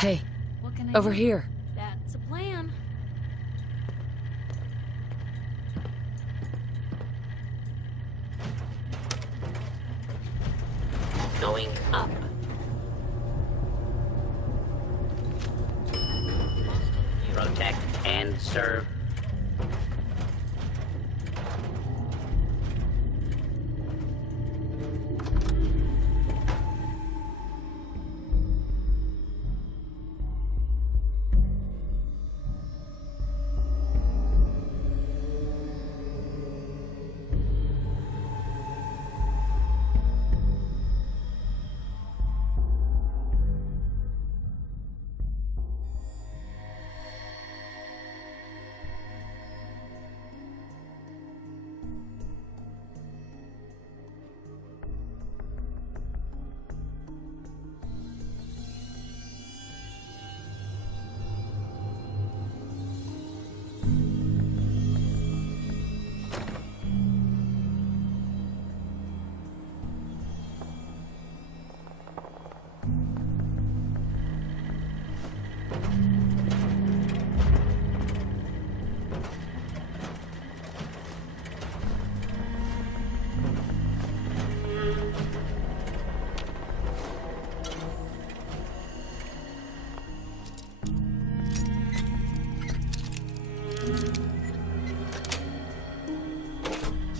Hey, What can I over do? here. That's a plan. Going up. Protect and serve.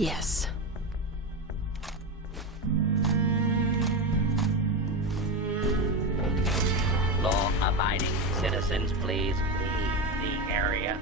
Yes. Law-abiding citizens, please leave the area.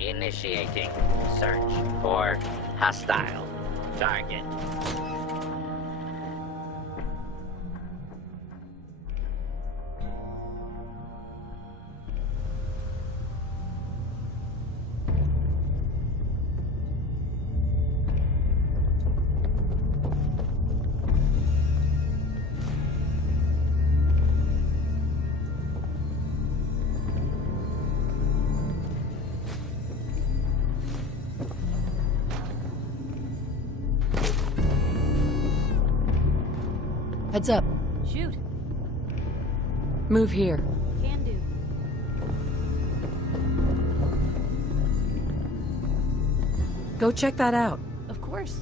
Initiating search for hostile target. Heads up. Shoot. Move here. Can do. Go check that out. Of course.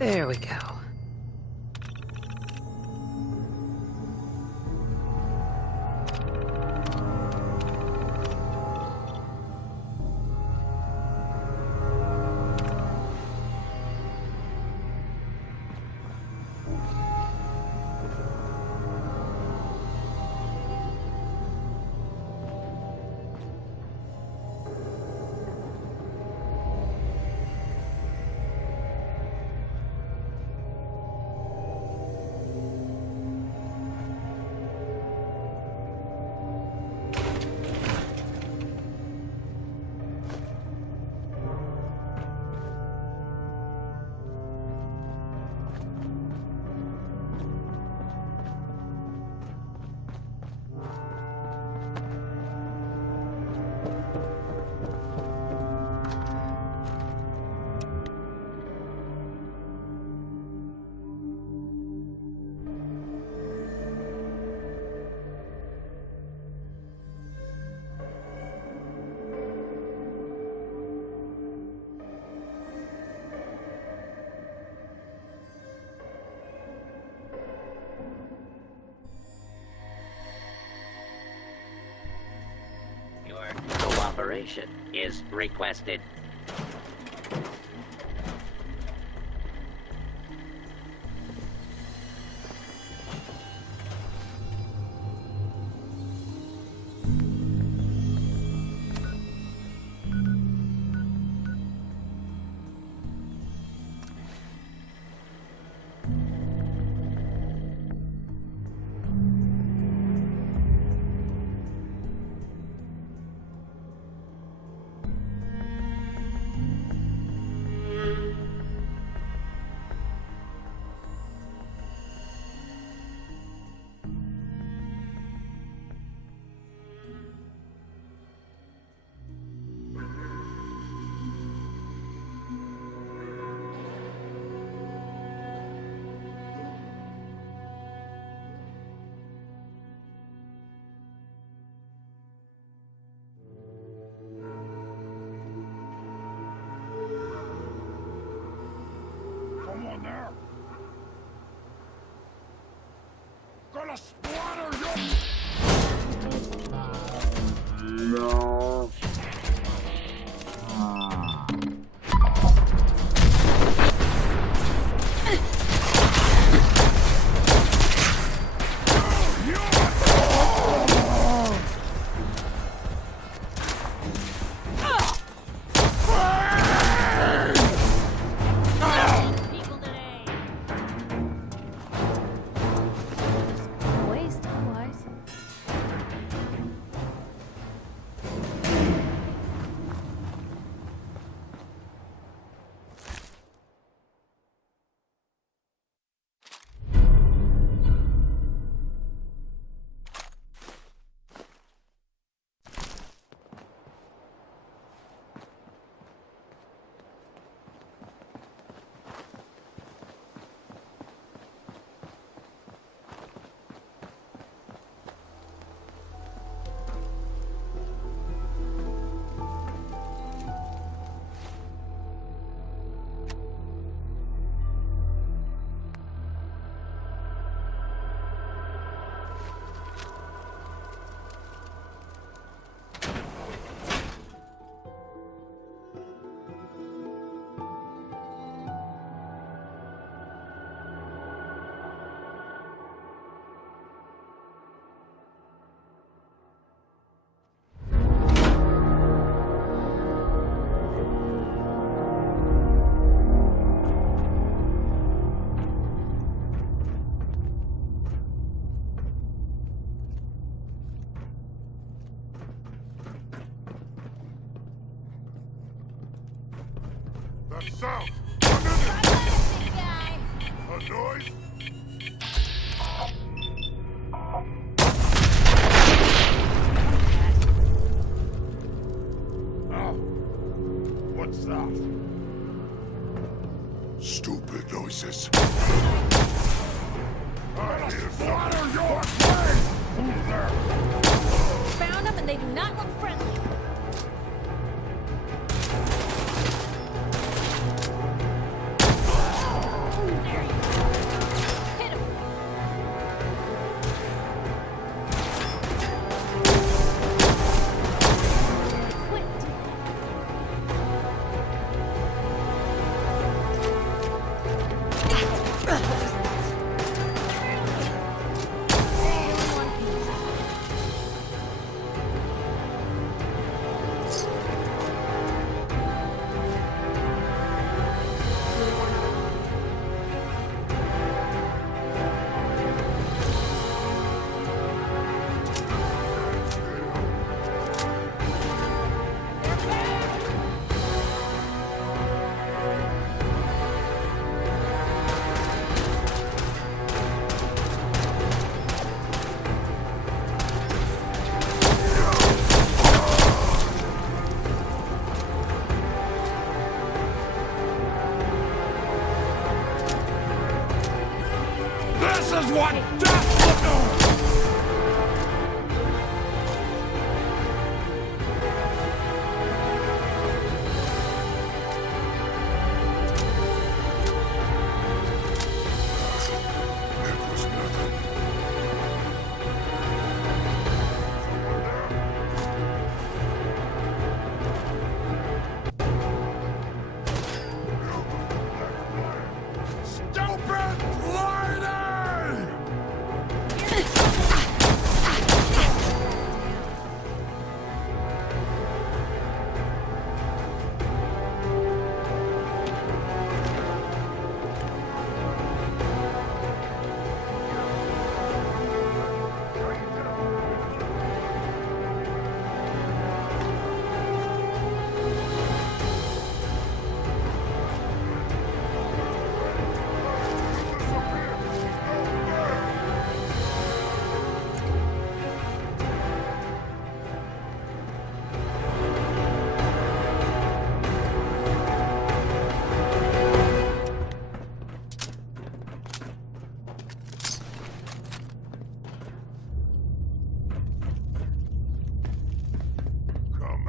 There we go. Your cooperation is requested. Gonna splatter you! That sound! A noise? Oh, what's that? Stupid noises. I hear slaughter your brain! Who's there? Found them and they do not look friendly.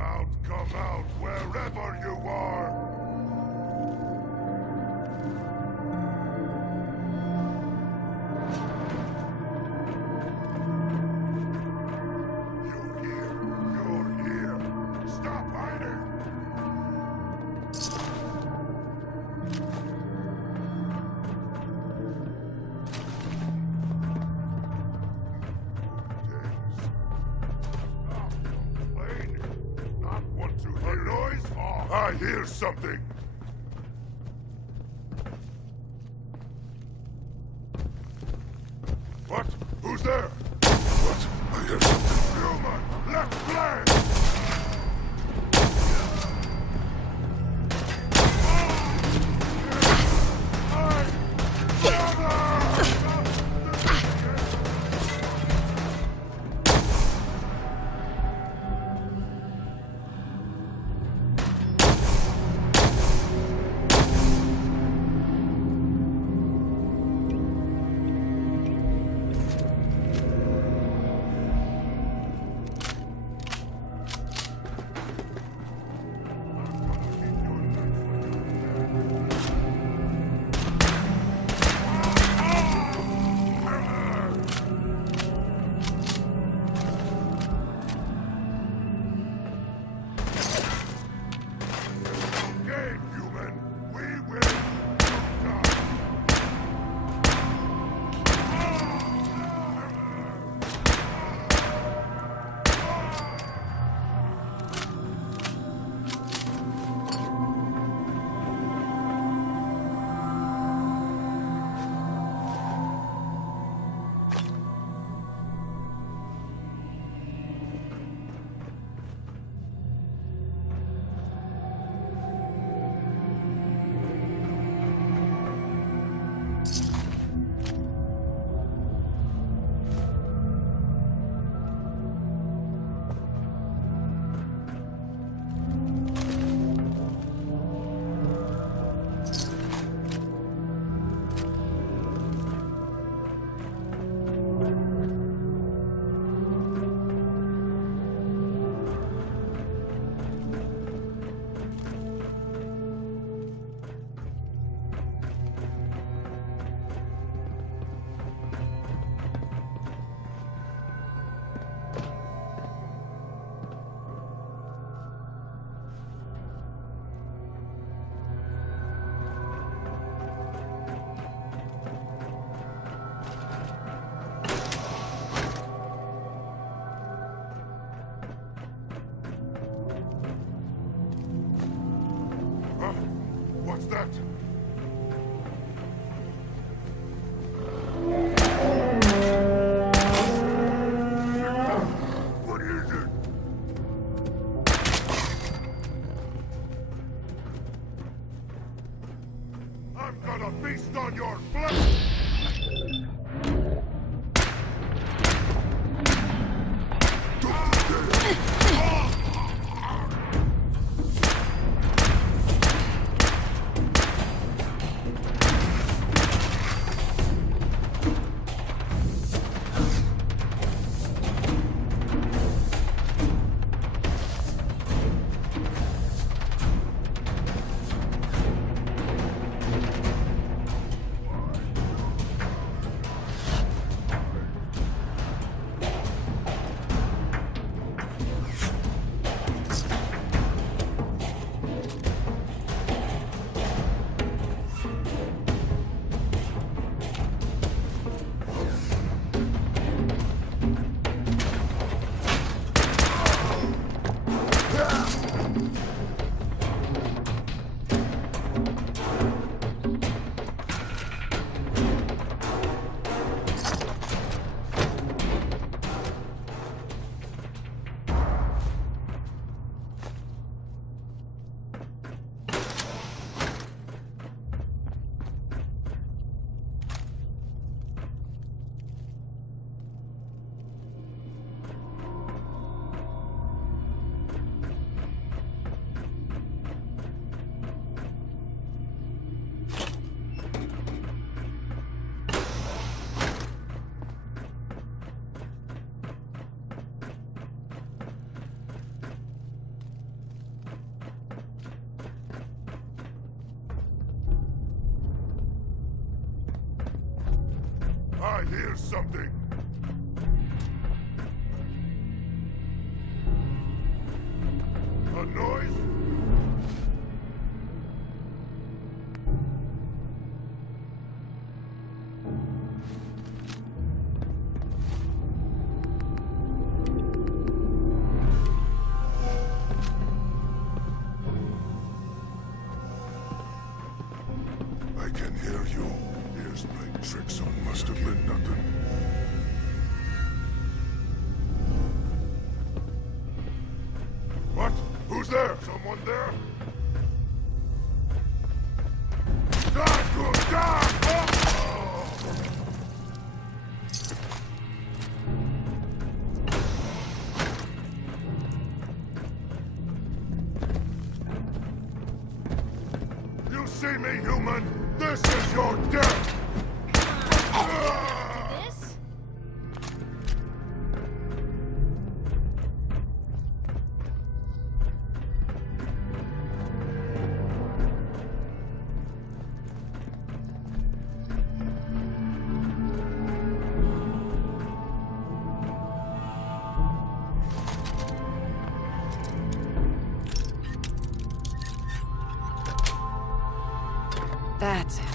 Come out, wherever you are! You're here! Stop hiding! I hear something! What? Who's there? What? I hear something. Human! Let's play! What's that? What is it? I'm gonna feast on your flesh! I hear something. A noise? I can hear you. Ears playing tricks on must have meant nothing. What? Who's there? Someone there? God, good God! Oh! You see me, human? This is your death! This? That's it.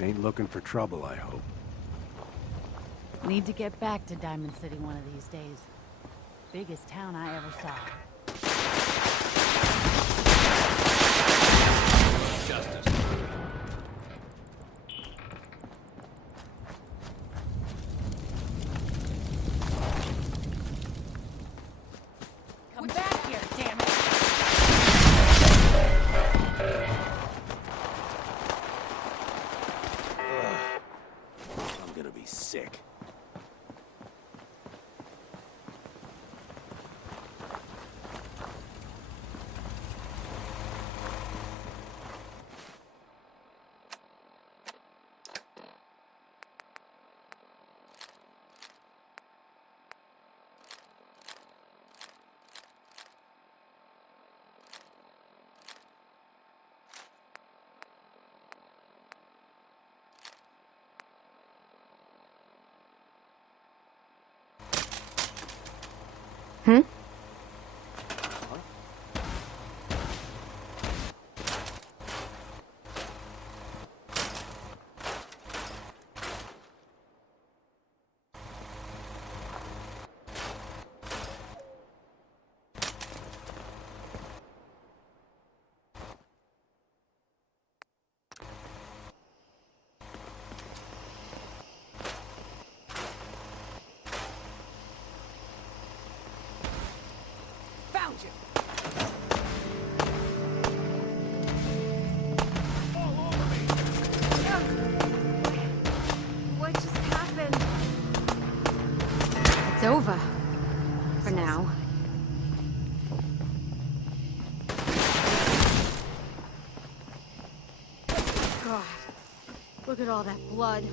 Ain't looking for trouble, I hope. Need to get back to Diamond City one of these days. Biggest town I ever saw. Justice. Come back here, damn it! I'm gonna be sick. found you. All over me. What just happened? It's over. For now. God. Look at all that blood.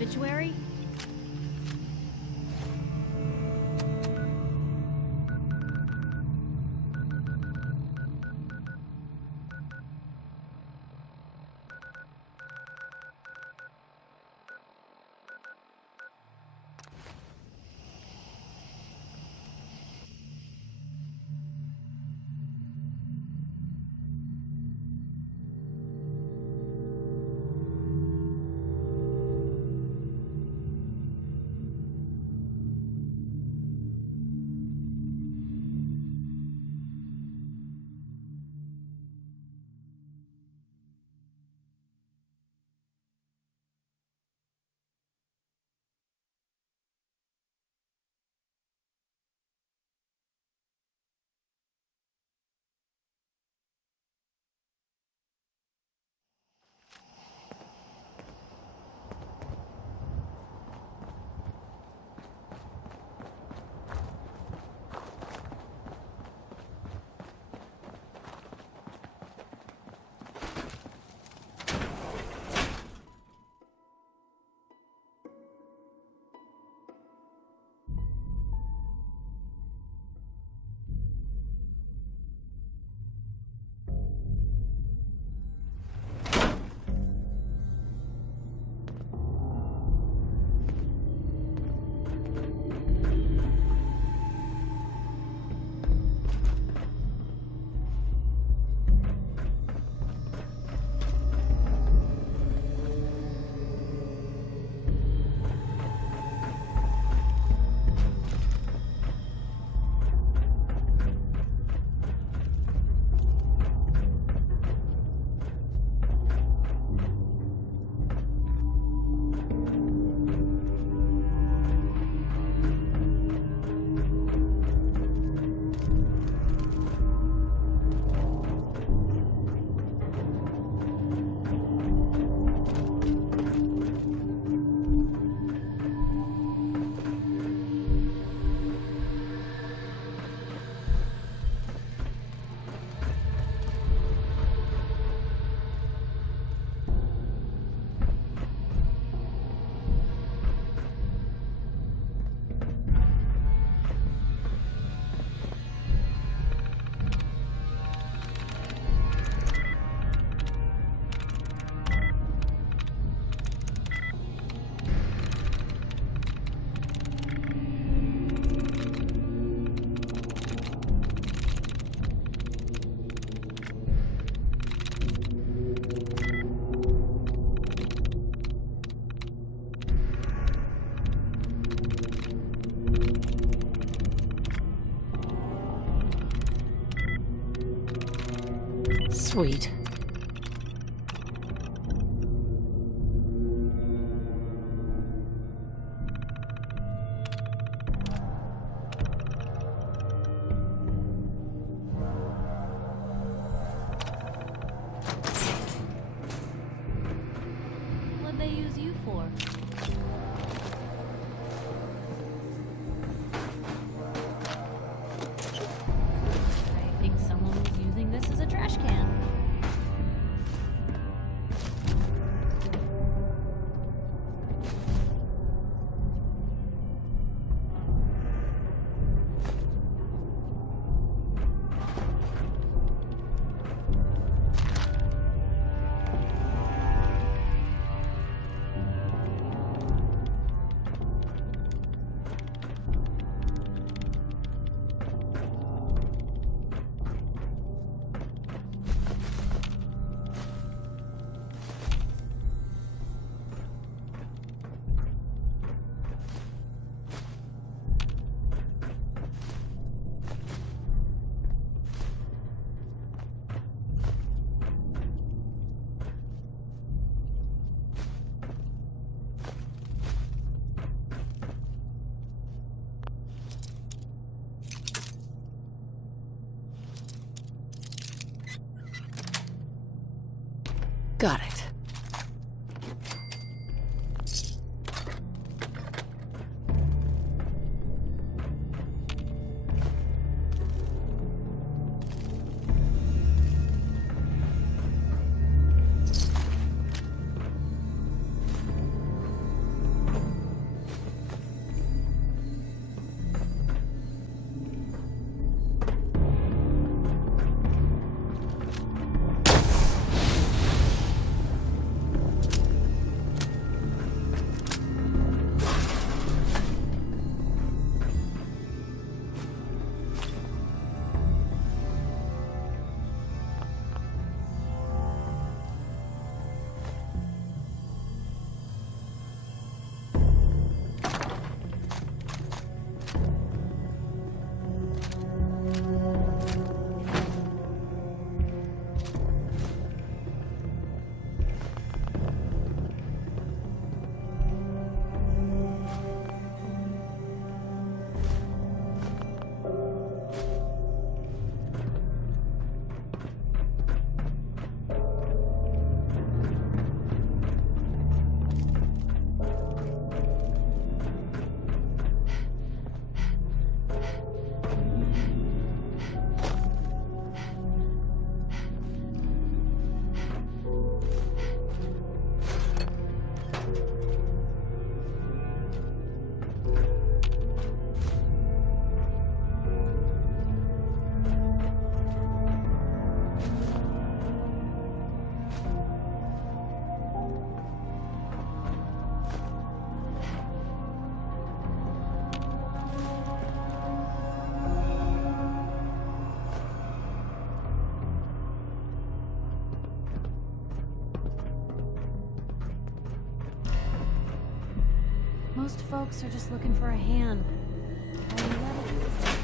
Obituary? Sweet. What'd they use you for? I think someone was using Got it. Most folks are just looking for a hand. All you gotta do is-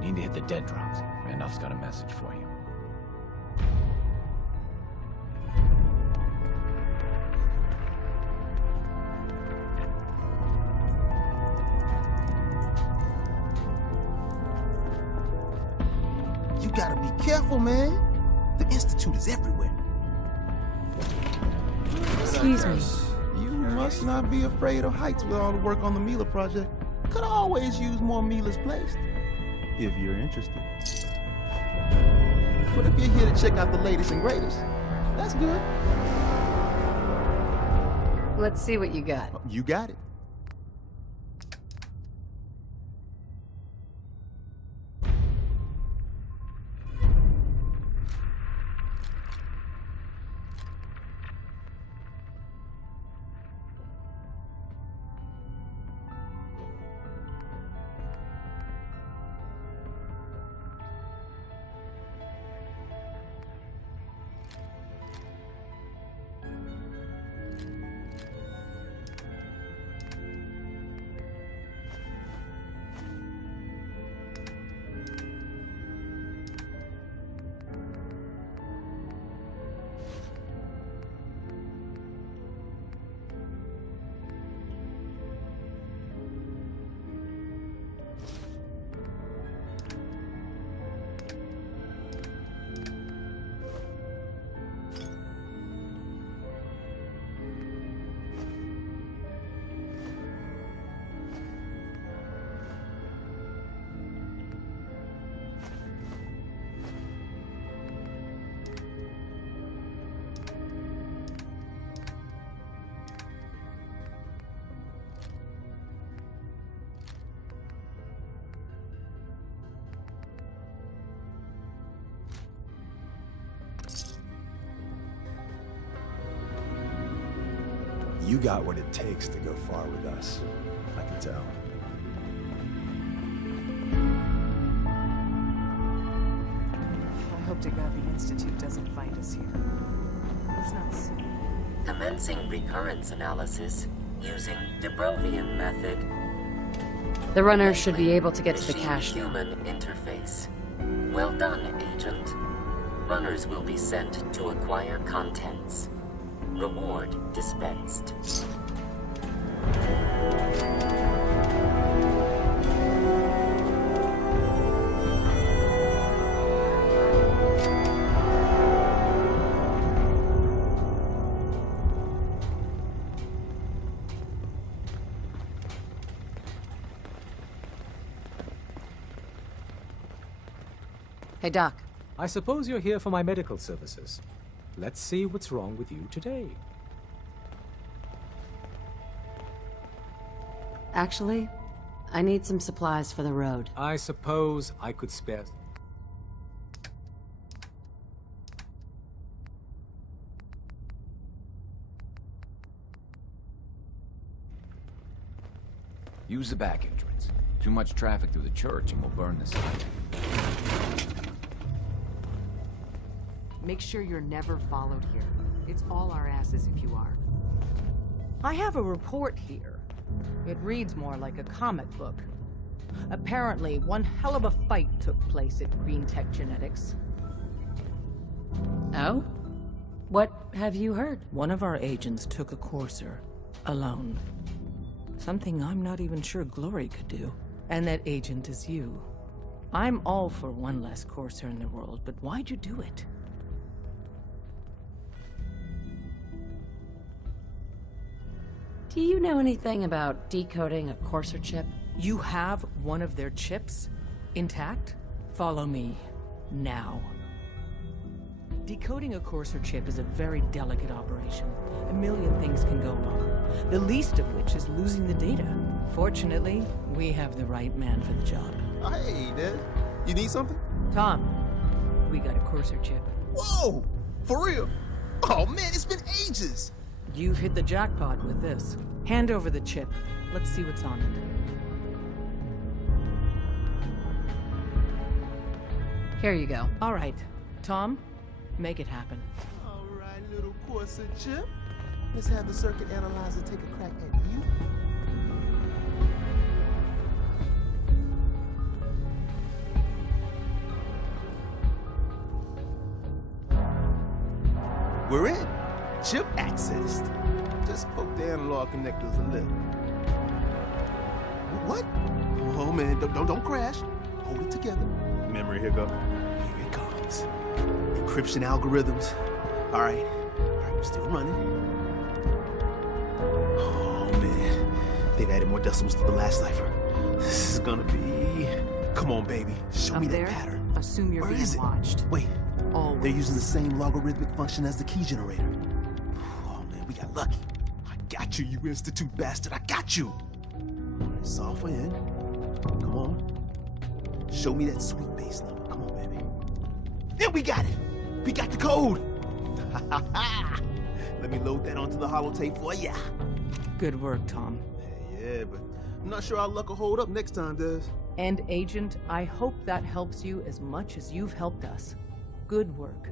Need to hit the dead drops. Randolph's got a message for you. You gotta be careful, man. The Institute is everywhere. Excuse me. You must not be afraid of heights with all the work on the Mila project. Could always use more Milas placed, if you're interested. But if you're here to check out the latest and greatest, that's good. Let's see what you got. You got it. You got what it takes to go far with us. I can tell. I hope to God the Institute doesn't find us here. It's not soon. Commencing recurrence analysis using Dubrovian method. The runner should be able to get to the cache now. Human interface. Well done, Agent. Runners will be sent to acquire contents. Reward dispensed. Hey, Doc. I suppose you're here for my medical services. Let's see what's wrong with you today. Actually, I need some supplies for the road. I suppose I could spare... Use the back entrance. Too much traffic through the church and we'll burn the site. Make sure you're never followed here. It's all our asses if you are. I have a report here. It reads more like a comic book. Apparently, one hell of a fight took place at Green Tech Genetics. Oh? What have you heard? One of our agents took a courser. Alone. Something I'm not even sure Glory could do. And that agent is you. I'm all for one less courser in the world, but why'd you do it? Do you know anything about decoding a courser chip? You have one of their chips intact? Follow me now. Decoding a courser chip is a very delicate operation. A million things can go wrong, the least of which is losing the data. Fortunately, we have the right man for the job. Hey, Dad. You need something? Tom, we got a courser chip. Whoa! For real? Oh, man, it's been ages! You've hit the jackpot with this. Hand over the chip. Let's see what's on it. Here you go. All right. Tom, make it happen. All right, little courser chip. Let's have the circuit analyzer take a crack at you. We're in. Chip accessed. Just poke the analog connectors a little. What? Oh man, don't crash. Hold it together. Memory, here go. Here it comes. Encryption algorithms. All right, we're still running. Oh man, they've added more decimals to the last cipher. This is gonna be... Come on, baby. Show me that pattern. Assume you're being watched. Wait. Always. They're using the same logarithmic function as the key generator. Oh man, we got lucky. I got you, you Institute bastard. I got you. Software in. Come on. Show me that sweet bass number. Come on, baby. Yeah, we got it. We got the code. Let me load that onto the holotape for ya. Good work, Tom. Yeah, but I'm not sure our luck will hold up next time, Des. And Agent, I hope that helps you as much as you've helped us. Good work.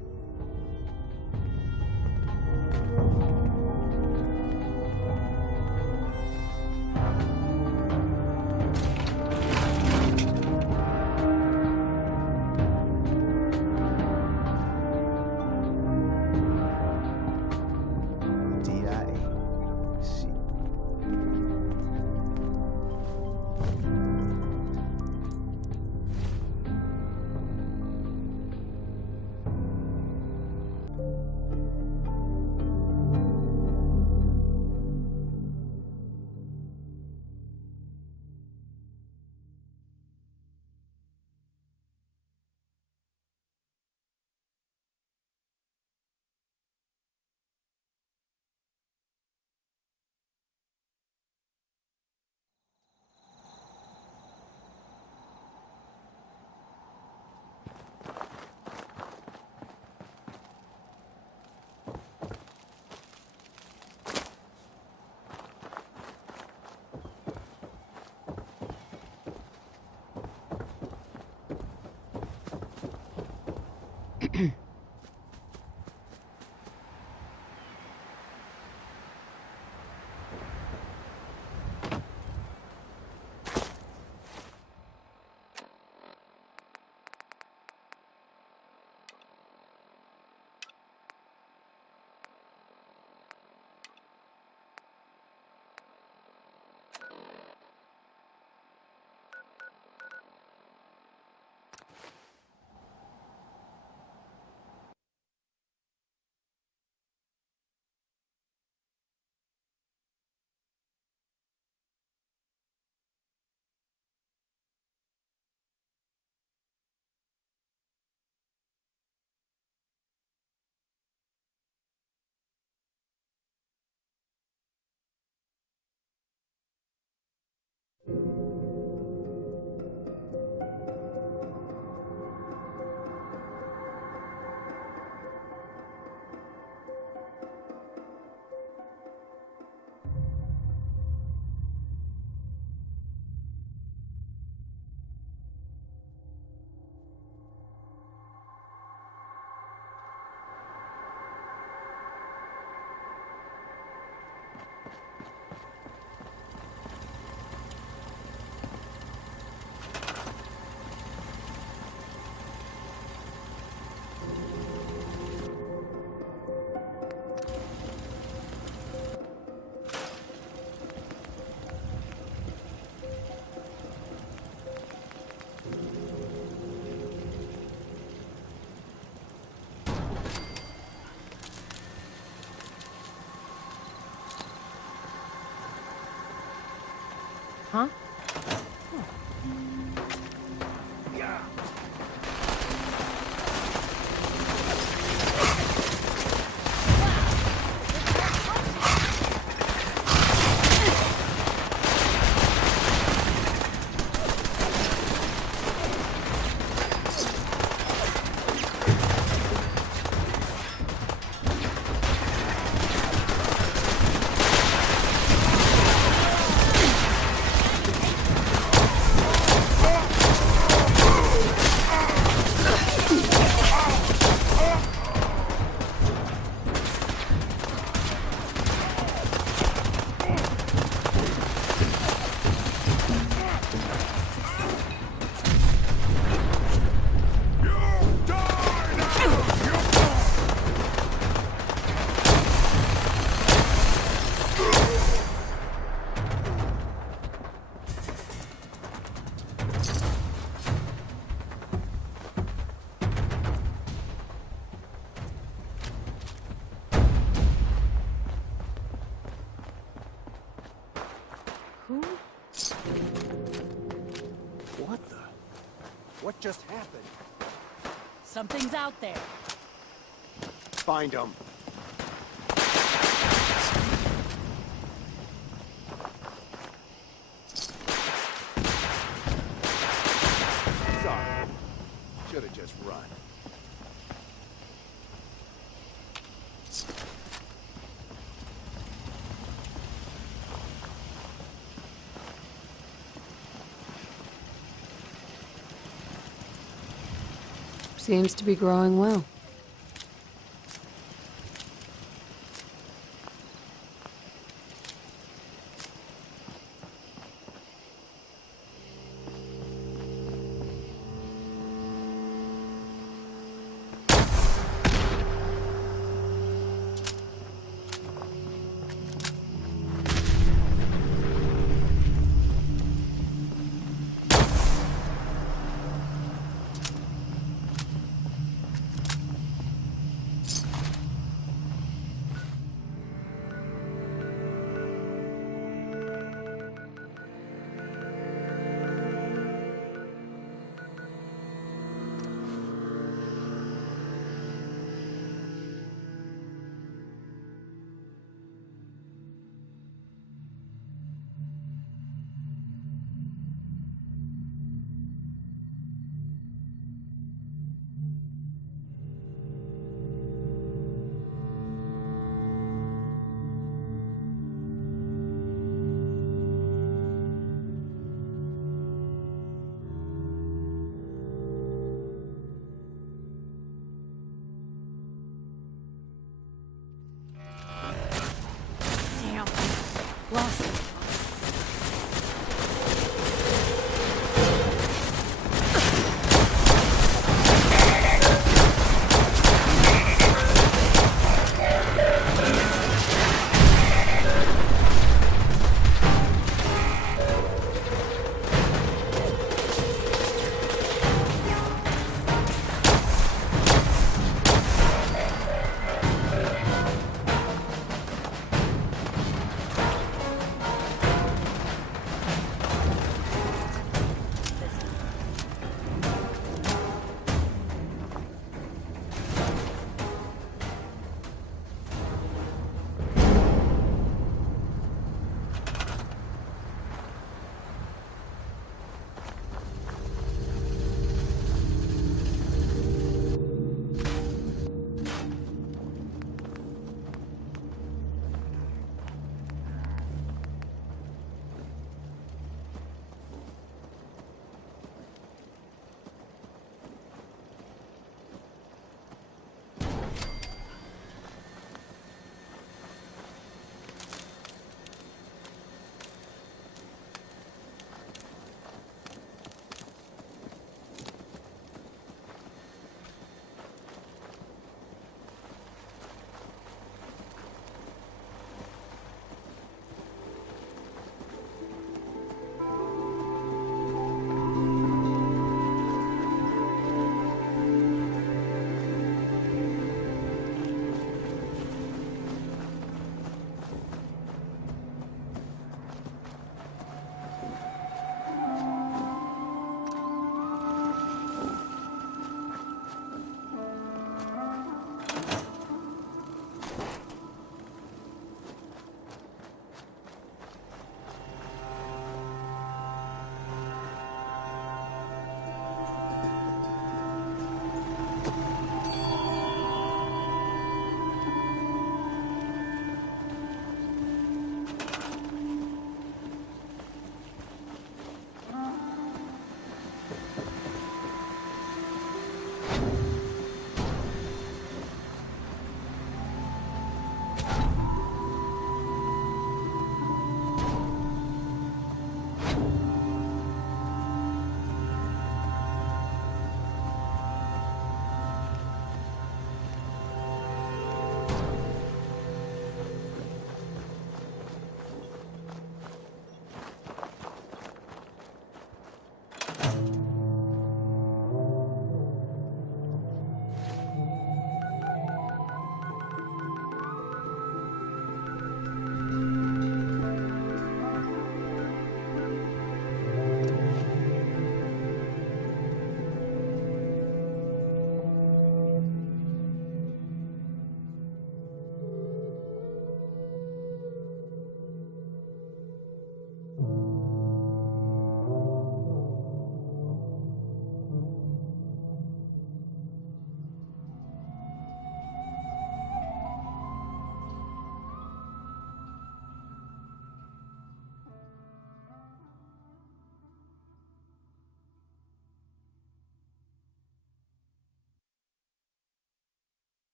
Huh? What the? What just happened? Something's out there. Find him. Sorry. Should have just run. Seems to be growing well.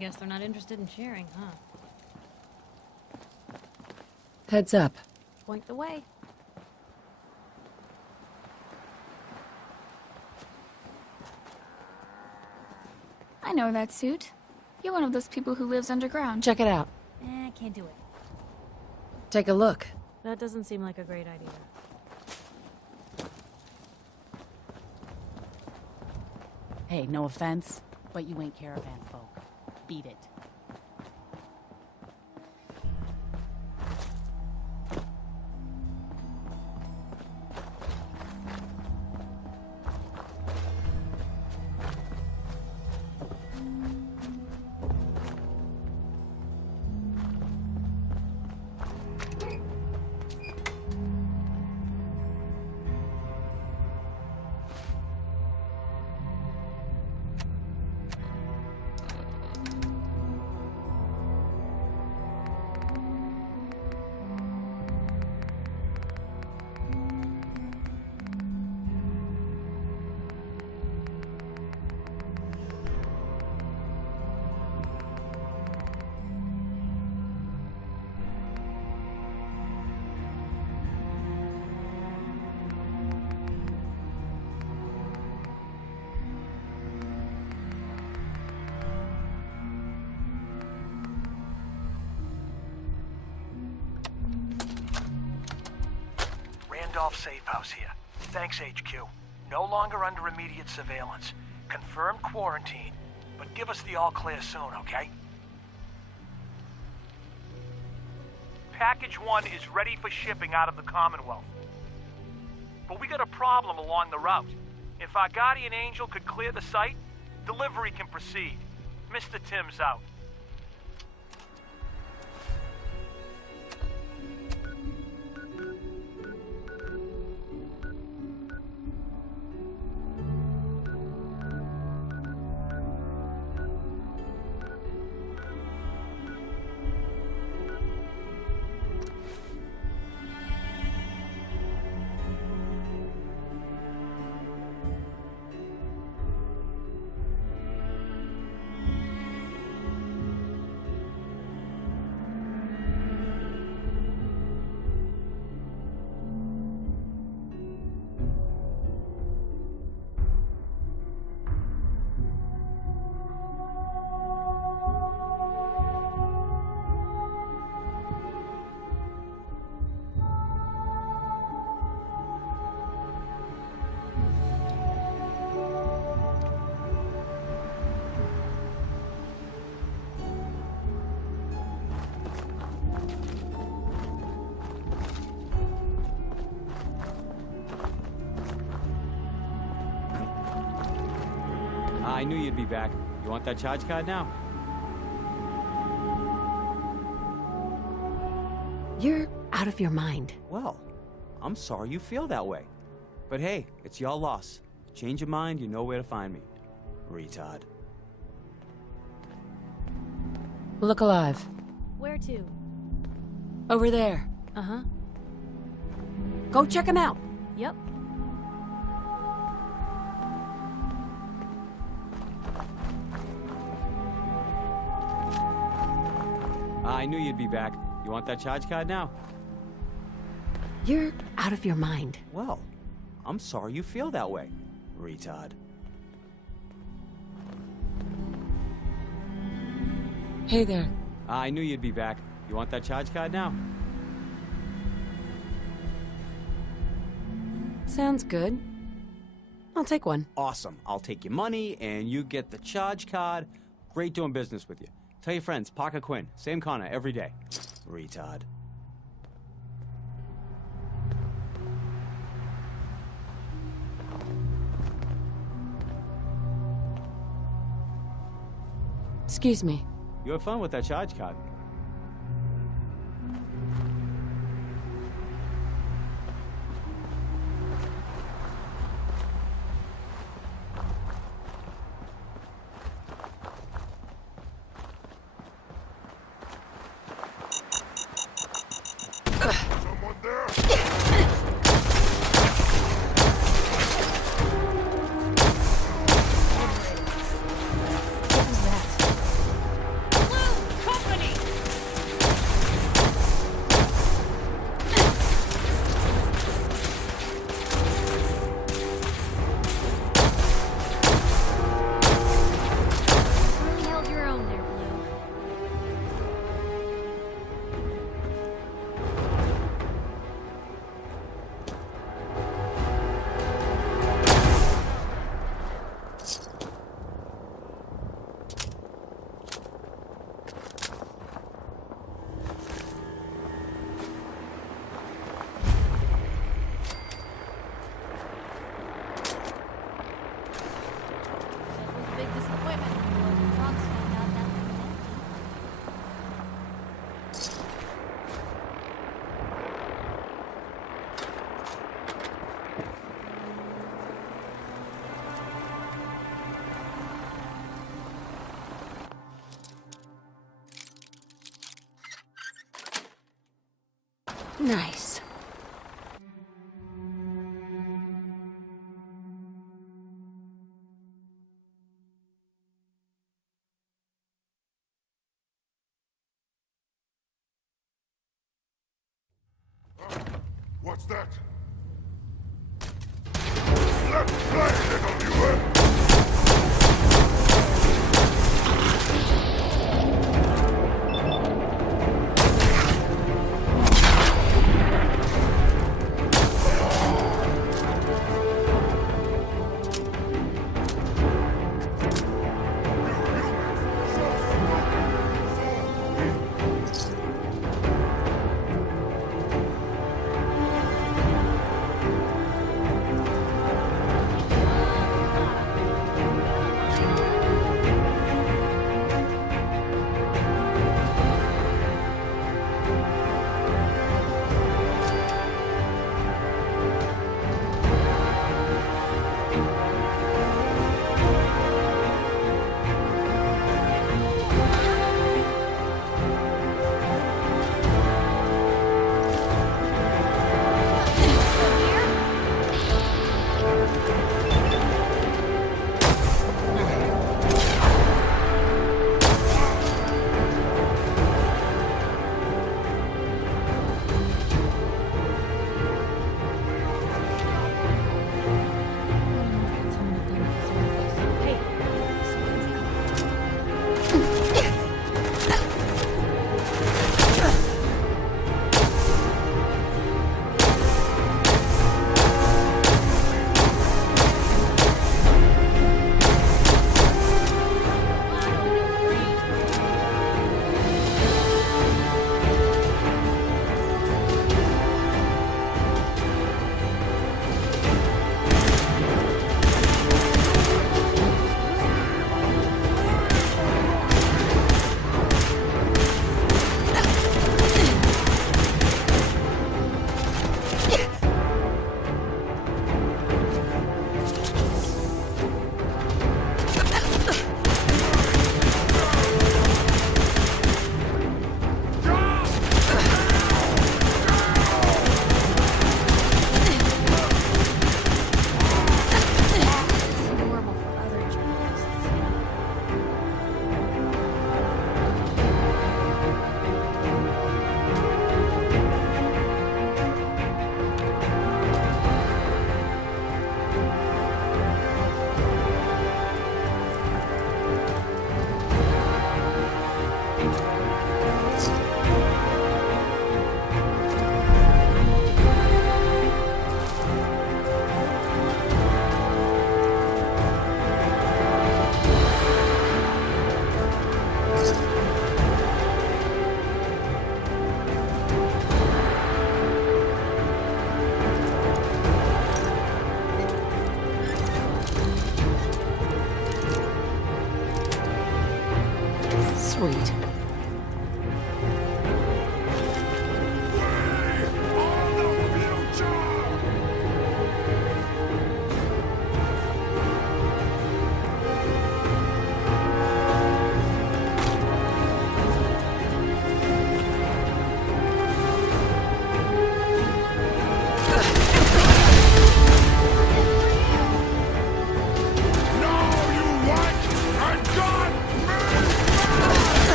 Guess they're not interested in sharing, huh? Heads up. Point the way. I know that suit. You're one of those people who lives underground. Check it out. I can't do it. Take a look. That doesn't seem like a great idea. Hey, no offense, but you ain't caravan folk. Beat it. Safe house here. Thanks, HQ. No longer under immediate surveillance. Confirmed quarantine, but give us the all clear soon, okay? Package 1 is ready for shipping out of the Commonwealth. But we got a problem along the route. If our guardian angel could clear the site, delivery can proceed. Mr. Tim's out. I knew you'd be back. You want that charge card now? You're out of your mind. Well, I'm sorry you feel that way. But hey, it's your loss. Change your mind, you know where to find me. Retard. Look alive. Where to? Over there. Uh-huh. Go check him out. Yep. I knew you'd be back. You want that charge card now? You're out of your mind. Well, I'm sorry you feel that way. Retard. Hey there. I knew you'd be back. You want that charge card now? Sounds good. I'll take one. Awesome. I'll take your money, and you get the charge card. Great doing business with you. Tell your friends, Parker Quinn. Same corner every day. Retard. Excuse me. You have fun with that charge card. Someone there? Nice. What's that? Let's play, little viewer!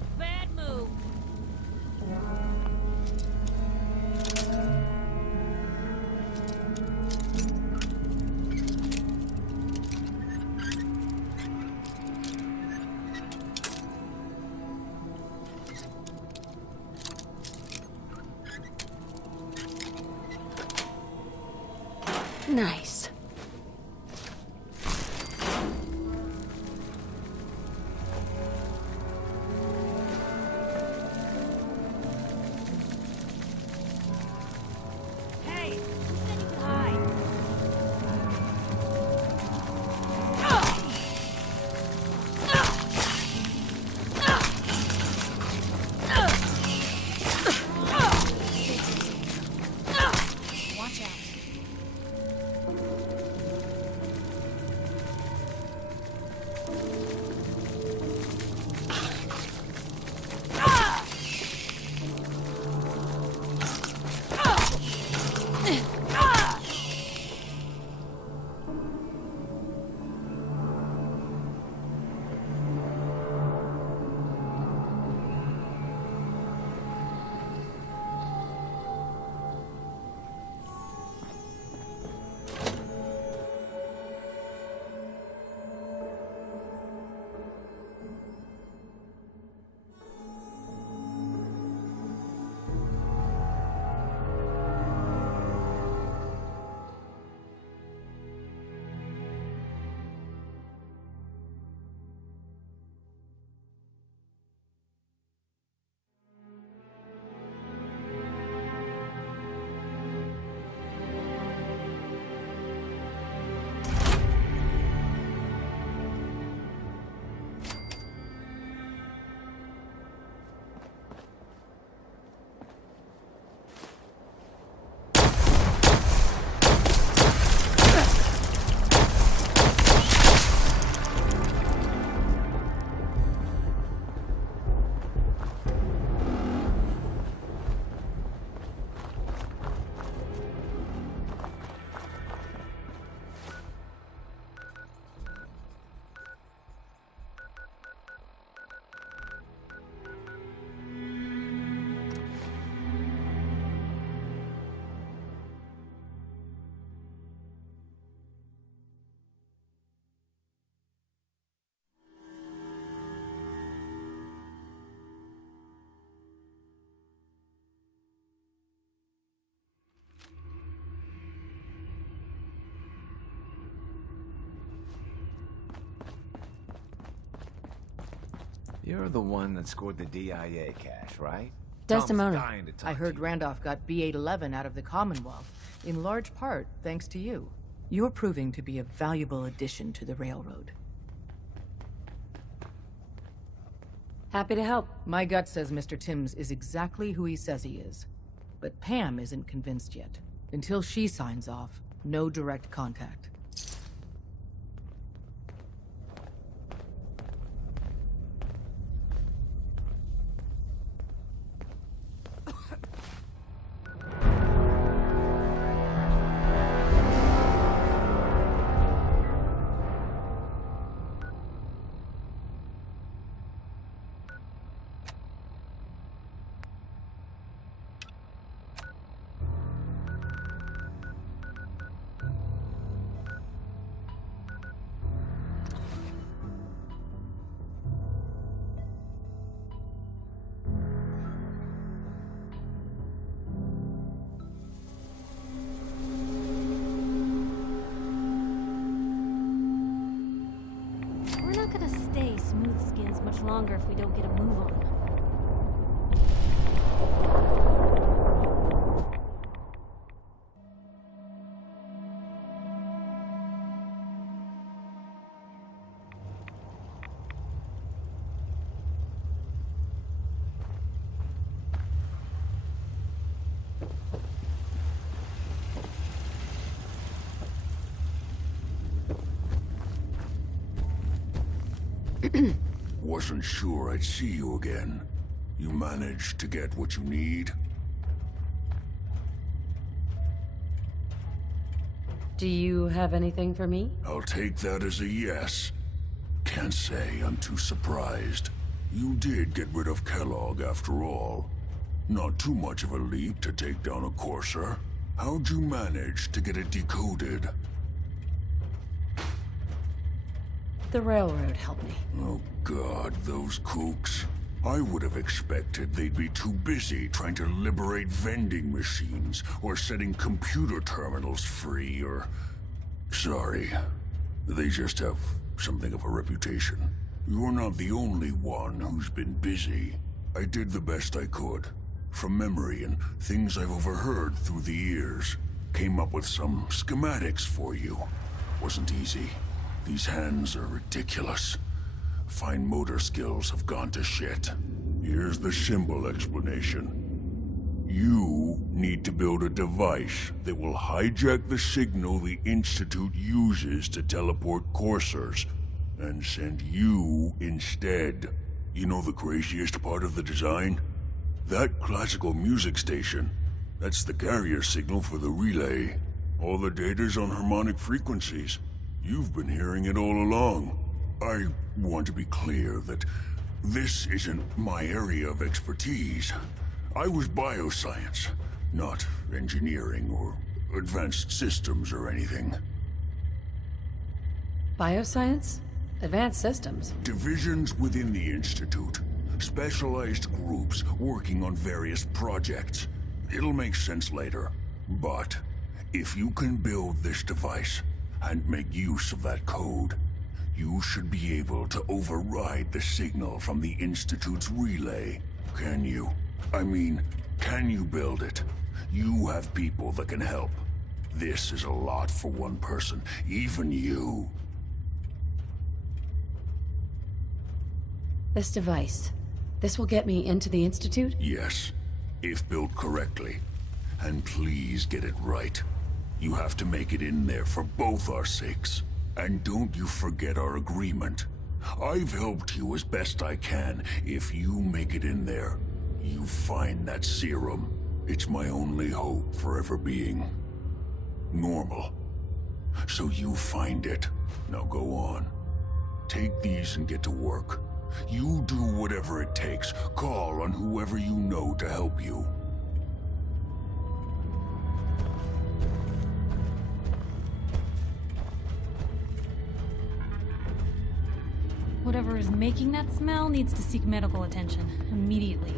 real bad move. Nice. Hey, who said you could hide? Watch out. You're the one that scored the DIA cash, right? Desdemona. Tom's dying to talk I heard to you. Randolph got B811 out of the Commonwealth, in large part thanks to you. You're proving to be a valuable addition to the railroad. Happy to help. My gut says Mr. Timms is exactly who he says he is. But Pam isn't convinced yet. Until she signs off, no direct contact. Much longer if we don't get a move on. Wasn't sure I'd see you again. You managed to get what you need? Do you have anything for me? I'll take that as a yes. Can't say I'm too surprised. You did get rid of Kellogg after all. Not too much of a leap to take down a courser. How'd you manage to get it decoded? The railroad helped me. Oh God, those kooks. I would have expected they'd be too busy trying to liberate vending machines or setting computer terminals free or... Sorry. They just have something of a reputation. You're not the only one who's been busy. I did the best I could. From memory and things I've overheard through the years. Came up with some schematics for you. Wasn't easy. These hands are ridiculous. Fine motor skills have gone to shit. Here's the symbol explanation. You need to build a device that will hijack the signal the Institute uses to teleport coursers, and send you instead. You know the craziest part of the design? That classical music station. That's the carrier signal for the relay. All the data's on harmonic frequencies. You've been hearing it all along. I want to be clear that this isn't my area of expertise. I was bioscience, not engineering or advanced systems or anything. Bioscience? Advanced systems? Divisions within the Institute. Specialized groups working on various projects. It'll make sense later. But if you can build this device and make use of that code, you should be able to override the signal from the Institute's relay. Can you? I mean, can you build it? You have people that can help. This is a lot for one person, even you. This device, this will get me into the Institute? Yes, if built correctly. And please get it right. You have to make it in there for both our sakes. And don't you forget our agreement. I've helped you as best I can. If you make it in there, you find that serum. It's my only hope for ever being normal. So you find it. Now go on. Take these and get to work. You do whatever it takes. Call on whoever you know to help you. Whatever is making that smell needs to seek medical attention immediately.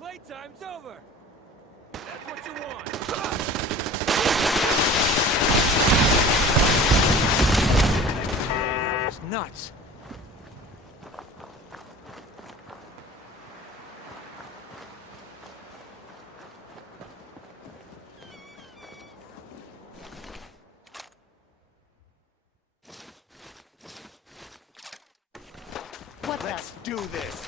Playtime's over! That's what you want! It's nuts! What Let's do this!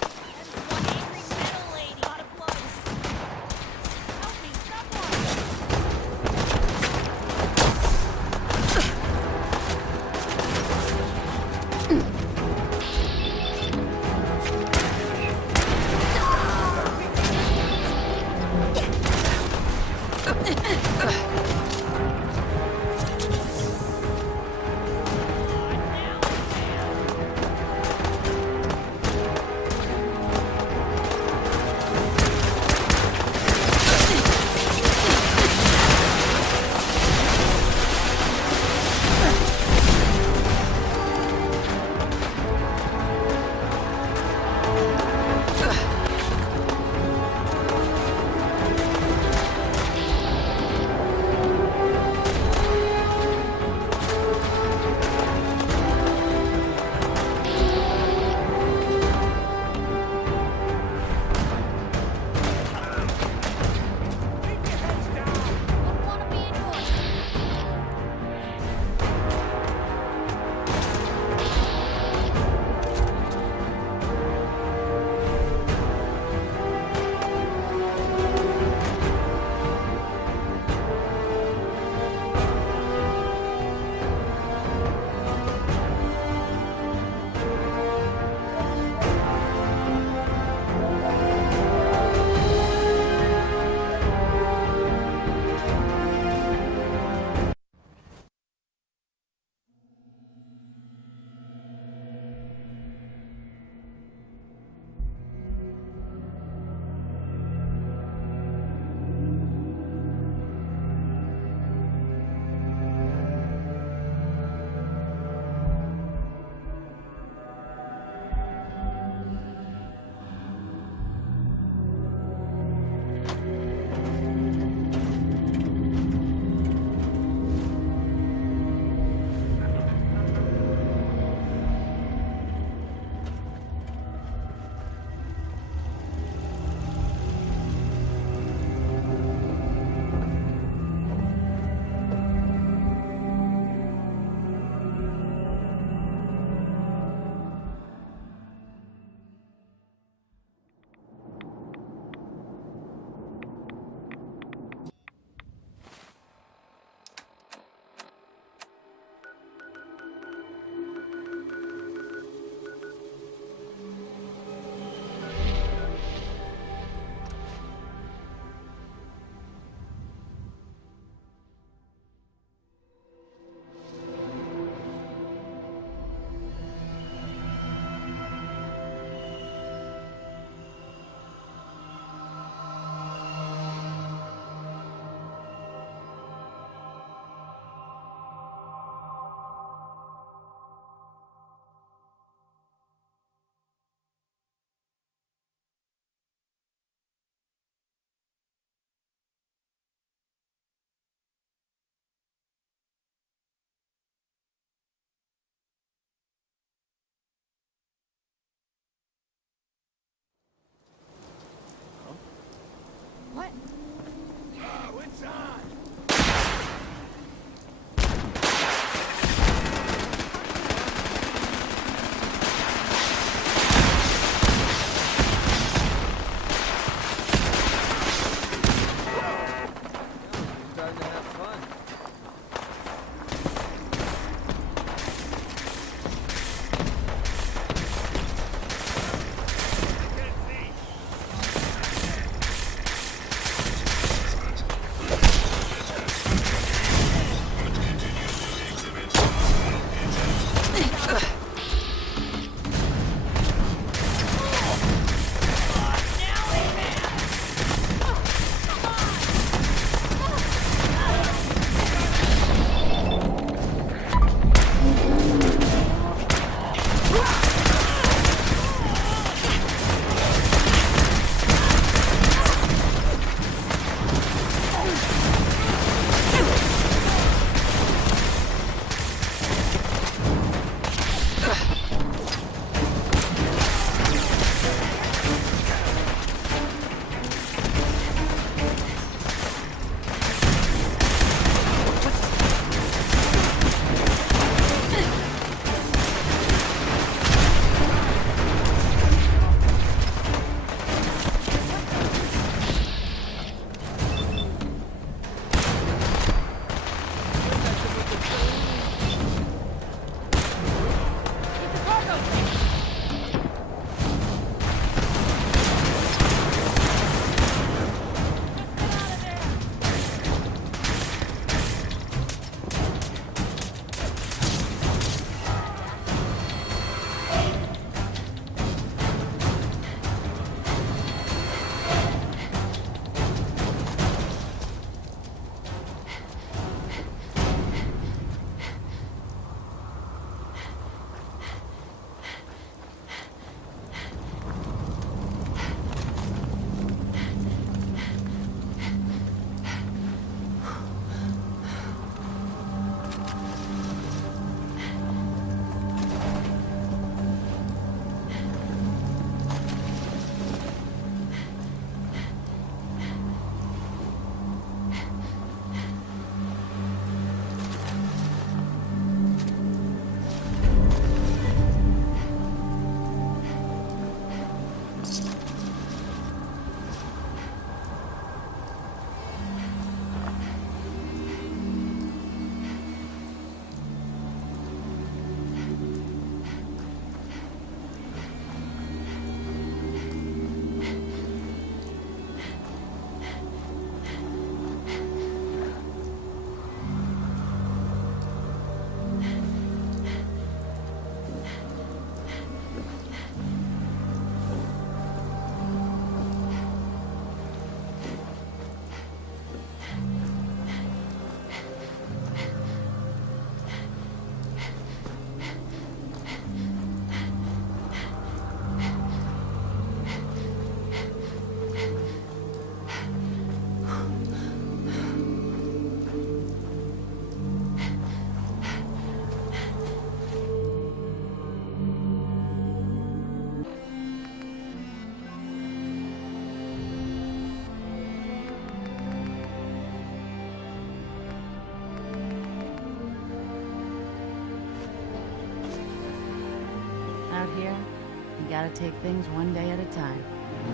gotta take things one day at a time.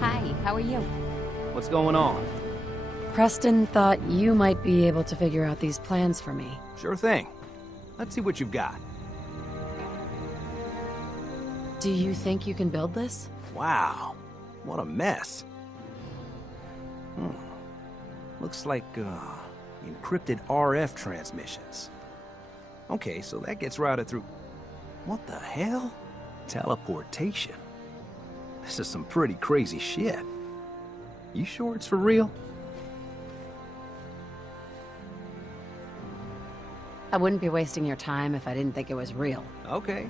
Hi, how are you? What's going on? Preston thought you might be able to figure out these plans for me. Sure thing. Let's see what you've got. Do you think you can build this? Wow, what a mess. Looks like, encrypted RF transmissions. Okay, so that gets routed through... What the hell? Teleportation. This is some pretty crazy shit. You sure it's for real? I wouldn't be wasting your time if I didn't think it was real. Okay.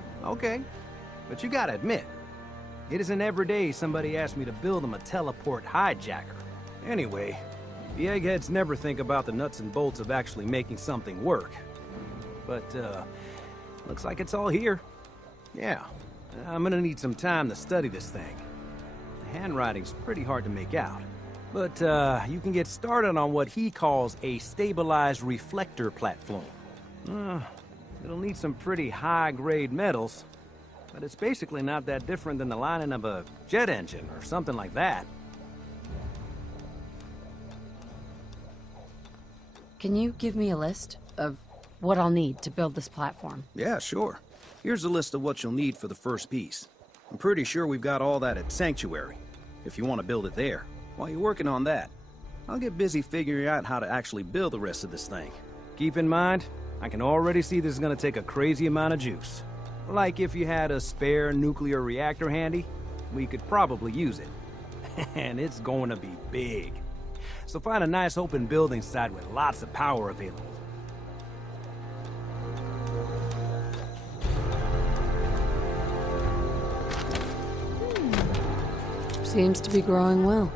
But you gotta admit, it isn't every day somebody asks me to build them a teleport hijacker. Anyway, the eggheads never think about the nuts and bolts of actually making something work. But, looks like it's all here. Yeah, I'm gonna need some time to study this thing. The handwriting's pretty hard to make out. But, you can get started on what he calls a stabilized reflector platform. It'll need some pretty high-grade metals, but it's basically not that different than the lining of a jet engine or something like that. Can you give me a list of what I'll need to build this platform? Yeah, sure. Here's a list of what you'll need for the first piece. I'm pretty sure we've got all that at Sanctuary, if you want to build it there. While you're working on that, I'll get busy figuring out how to actually build the rest of this thing. Keep in mind, I can already see this is gonna take a crazy amount of juice. Like if you had a spare nuclear reactor handy, we could probably use it. And it's going to be big. So find a nice open building site with lots of power available. Seems to be growing well.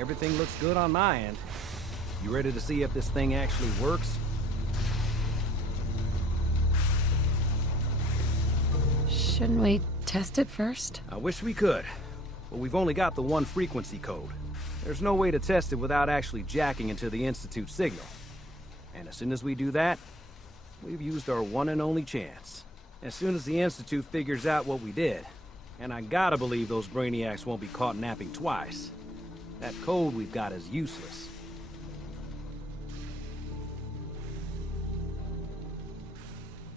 Everything looks good on my end. You ready to see if this thing actually works? Shouldn't we test it first? I wish we could, but we've only got the one frequency code. There's no way to test it without actually jacking into the Institute signal. And as soon as we do that, we've used our one and only chance. As soon as the Institute figures out what we did, and I gotta believe those brainiacs won't be caught napping twice, that code we've got is useless.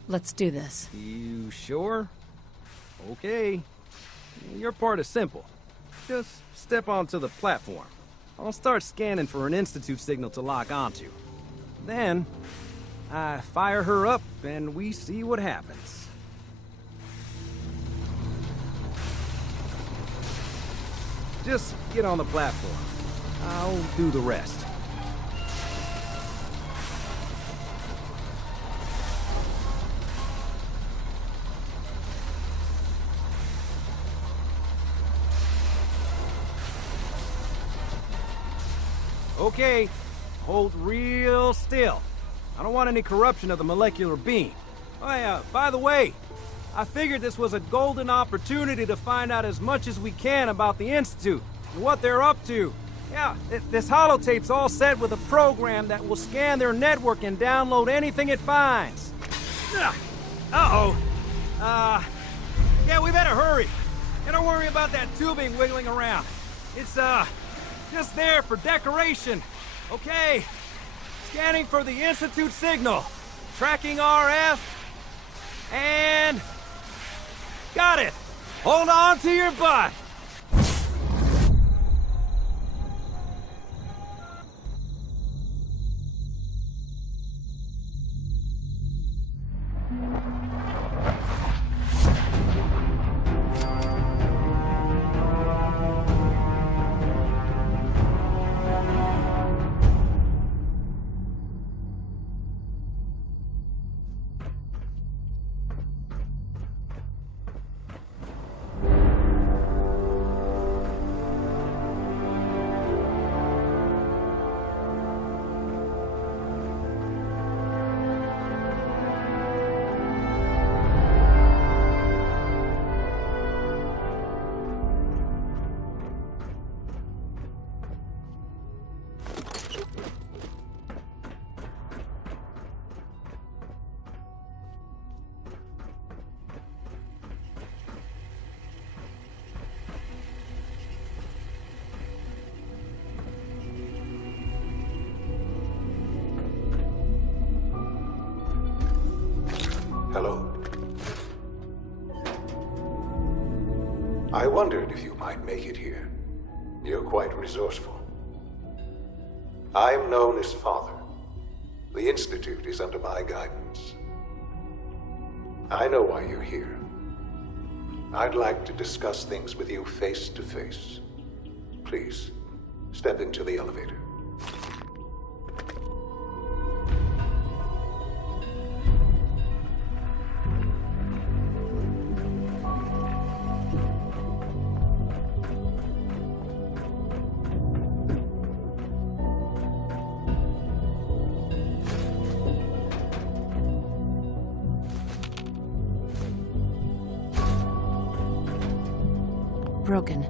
Let's do this. You sure? Okay. Your part is simple. Just step onto the platform. I'll start scanning for an Institute signal to lock onto. Then, I fire her up and we see what happens. Just get on the platform. I'll do the rest. Okay, hold real still. I don't want any corruption of the molecular beam. Oh yeah, by the way, I figured this was a golden opportunity to find out as much as we can about the Institute and what they're up to. Yeah, this holotape's all set with a program that will scan their network and download anything it finds. Uh-oh. Yeah, we better hurry. And don't worry about that tubing wiggling around. It's, just there for decoration. Okay. Scanning for the Institute signal. Tracking RF. And... got it! Hold on to your butt! Hello. I wondered if you might make it here. You're quite resourceful. I'm known as Father. The Institute is under my guidance. I know why you're here. I'd like to discuss things with you face to face. Please, step into the elevator. Broken.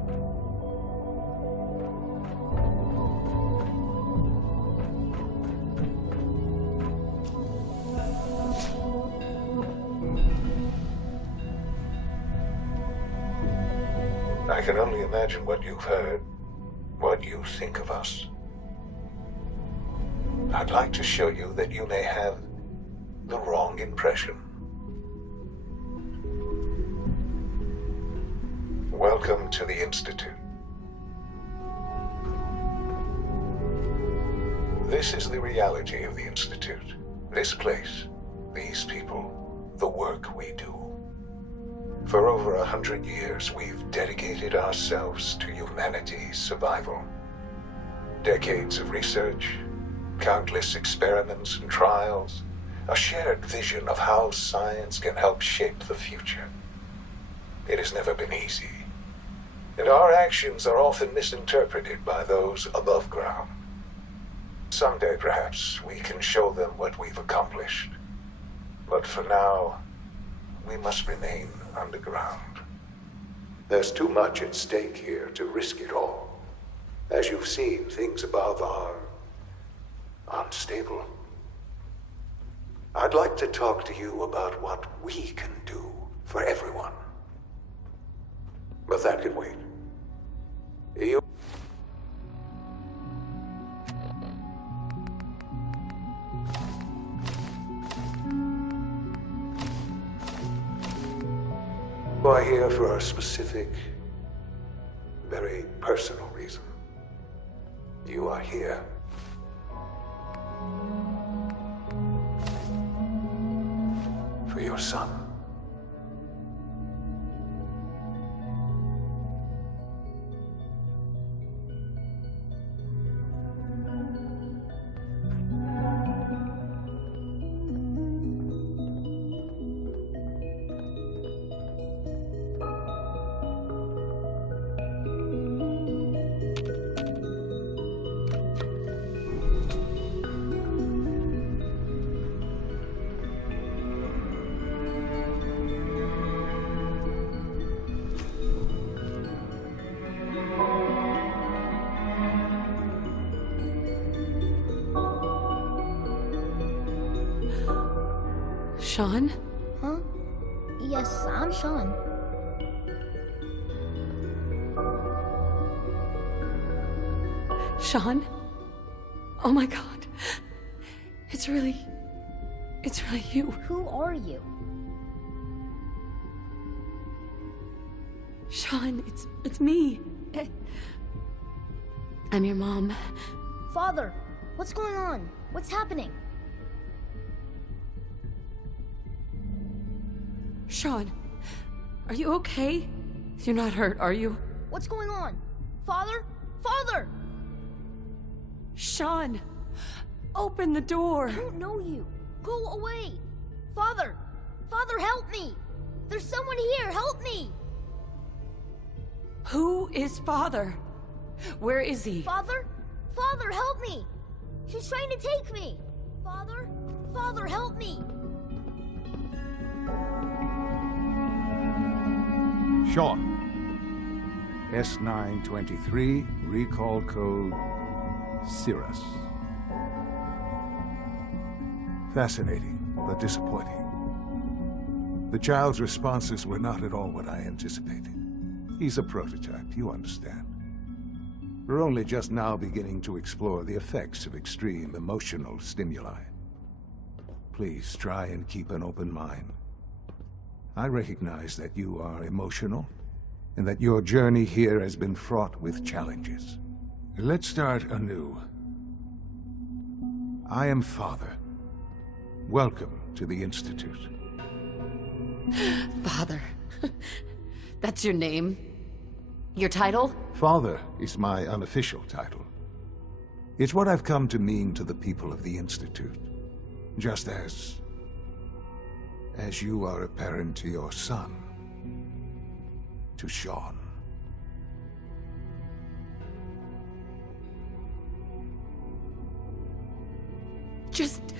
I can only imagine what you've heard, what you think of us. I'd like to show you that you may have the wrong impression. Welcome to the Institute. This is the reality of the Institute. This place, these people, the work we do. For over 100 years, we've dedicated ourselves to humanity's survival. Decades of research, countless experiments and trials, a shared vision of how science can help shape the future. It has never been easy. And our actions are often misinterpreted by those above ground. Someday, perhaps, we can show them what we've accomplished. But for now, we must remain underground. There's too much at stake here to risk it all. As you've seen, things above are unstable. I'd like to talk to you about what we can do for everyone. But that can wait. You... are here for a specific, very personal reason. You are here for your son. Sean? Huh? Yes, I'm Sean. Sean? Oh my god. It's really you. Who are you? Sean, it's me. I'm your mom. Father, what's going on? What's happening? Sean, are you okay? You're not hurt, are you? What's going on? Father? Father! Sean, open the door. I don't know you. Go away. Father! Father, help me! There's someone here, help me! Who is Father? Where is he? Father? Father, help me! She's trying to take me! Father? Father, help me! Sean. S923, recall code Cirrus. Fascinating, but disappointing. The child's responses were not at all what I anticipated. He's a prototype, you understand. We're only just now beginning to explore the effects of extreme emotional stimuli. Please try and keep an open mind. I recognize that you are emotional, and that your journey here has been fraught with challenges. Let's start anew. I am Father. Welcome to the Institute. Father. That's your name? Your title? Father is my unofficial title. It's what I've come to mean to the people of the Institute. Just as you are a parent to your son, to Sean. Just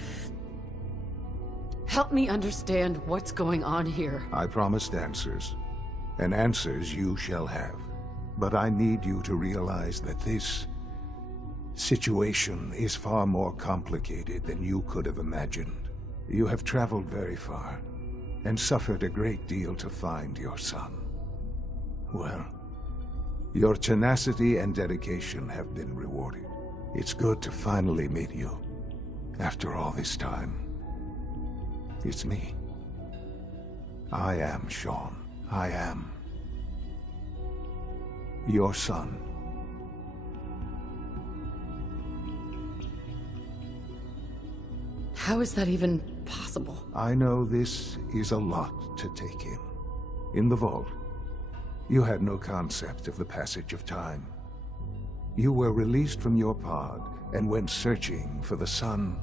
help me understand what's going on here. I promised answers, and answers you shall have. But I need you to realize that this situation is far more complicated than you could have imagined. You have traveled very far, and suffered a great deal to find your son. Well, your tenacity and dedication have been rewarded. It's good to finally meet you. After all this time, it's me. I am Sean. I am your son. How is that even possible? I know this is a lot to take in. In the vault, you had no concept of the passage of time. You were released from your pod and went searching for the son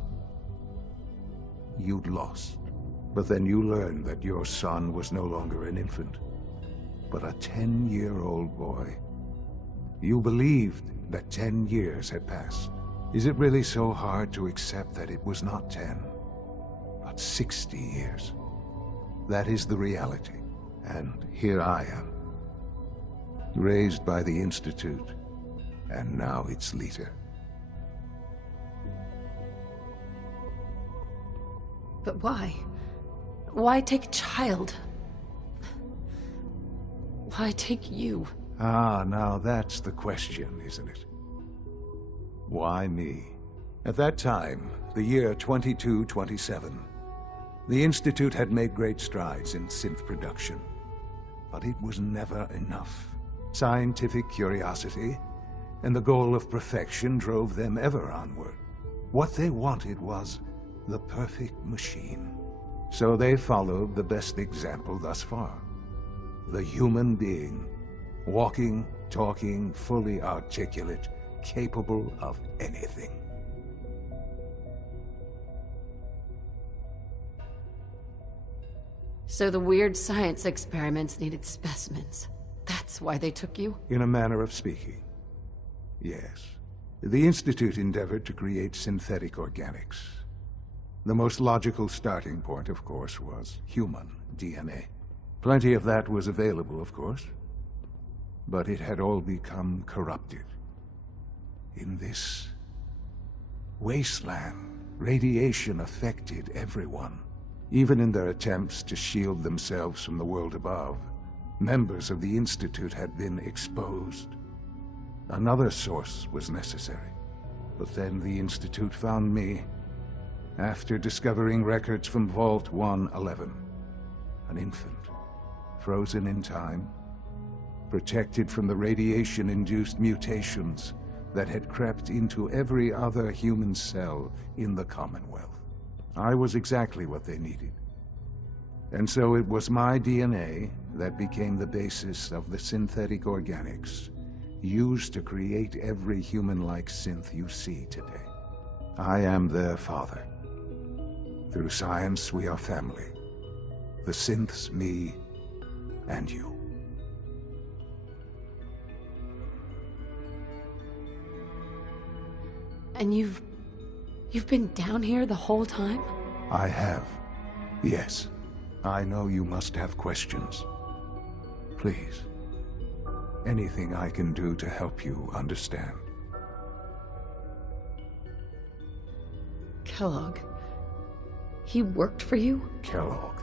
you'd lost. But then you learned that your son was no longer an infant, but a 10-year-old boy. You believed that 10 years had passed. Is it really so hard to accept that it was not 10, but 60 years? That is the reality. And here I am, raised by the Institute, and now its leader. But why? Why take a child? Why take you? Ah, now that's the question, isn't it? Why me? At that time, the year 2227, the Institute had made great strides in synth production. But it was never enough. Scientific curiosity and the goal of perfection drove them ever onward. What they wanted was the perfect machine. So they followed the best example thus far. The human being. Walking, talking, fully articulate, capable of anything. So the weird science experiments needed specimens. That's why they took you? In a manner of speaking, yes. The Institute endeavored to create synthetic organics. The most logical starting point, of course, was human DNA. Plenty of that was available, of course. But it had all become corrupted. In this wasteland, radiation affected everyone. Even in their attempts to shield themselves from the world above, members of the Institute had been exposed. Another source was necessary. But then the Institute found me, after discovering records from Vault 111. An infant, frozen in time, protected from the radiation-induced mutations that had crept into every other human cell in the Commonwealth. I was exactly what they needed. And so it was my DNA that became the basis of the synthetic organics used to create every human-like synth you see today. I am their father. Through science, we are family. The synths, me, and you. And you've been down here the whole time? I have. Yes. I know you must have questions. Please. Anything I can do to help you understand. Kellogg. He worked for you? Kellogg.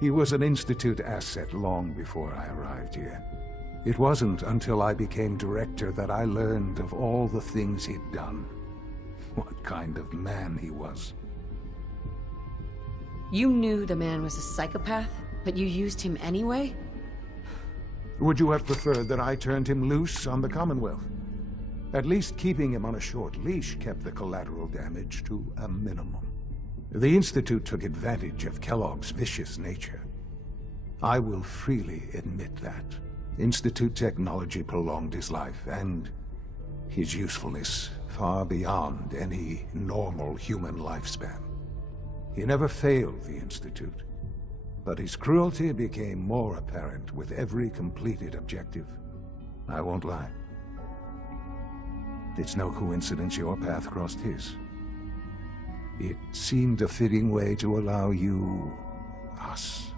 He was an Institute asset long before I arrived here. It wasn't until I became director that I learned of all the things he'd done. What kind of man he was. You knew the man was a psychopath? But you used him anyway? Would you have preferred that I turned him loose on the Commonwealth? At least keeping him on a short leash kept the collateral damage to a minimum. The Institute took advantage of Kellogg's vicious nature. I will freely admit that. Institute technology prolonged his life, and his usefulness far beyond any normal human lifespan. He never failed the Institute, but his cruelty became more apparent with every completed objective. I won't lie. It's no coincidence your path crossed his. It seemed a fitting way to allow you, us,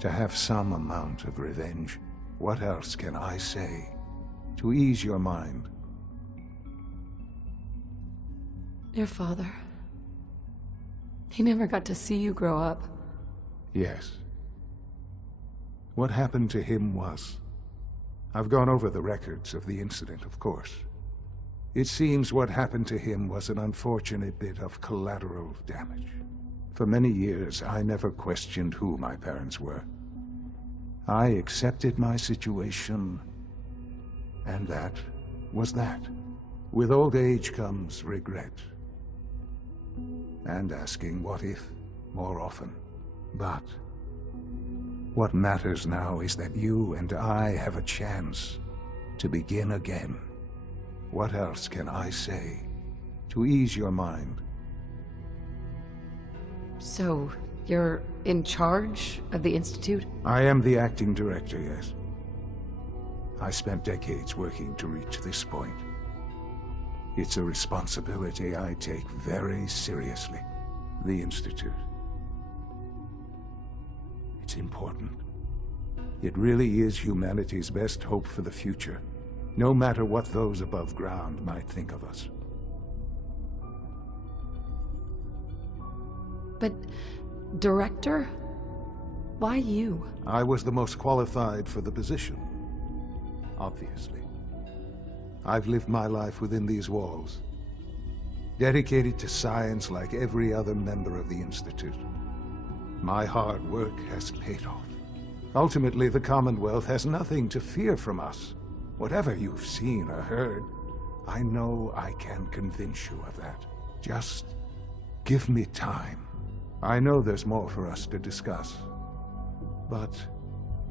to have some amount of revenge. What else can I say to ease your mind? Your father. He never got to see you grow up. Yes. What happened to him was... I've gone over the records of the incident, of course. It seems what happened to him was an unfortunate bit of collateral damage. For many years, I never questioned who my parents were. I accepted my situation, and that was that. With old age comes regret. And asking what if more often. But what matters now is that you and I have a chance to begin again. What else can I say to ease your mind? So, you're in charge of the Institute? I am the acting director, yes. I spent decades working to reach this point. It's a responsibility I take very seriously. The Institute. It's important. It really is humanity's best hope for the future, no matter what those above ground might think of us. But, director? Why you? I was the most qualified for the position. Obviously. I've lived my life within these walls, dedicated to science like every other member of the Institute. My hard work has paid off. Ultimately, the Commonwealth has nothing to fear from us. Whatever you've seen or heard, I know I can convince you of that. Just give me time. I know there's more for us to discuss. But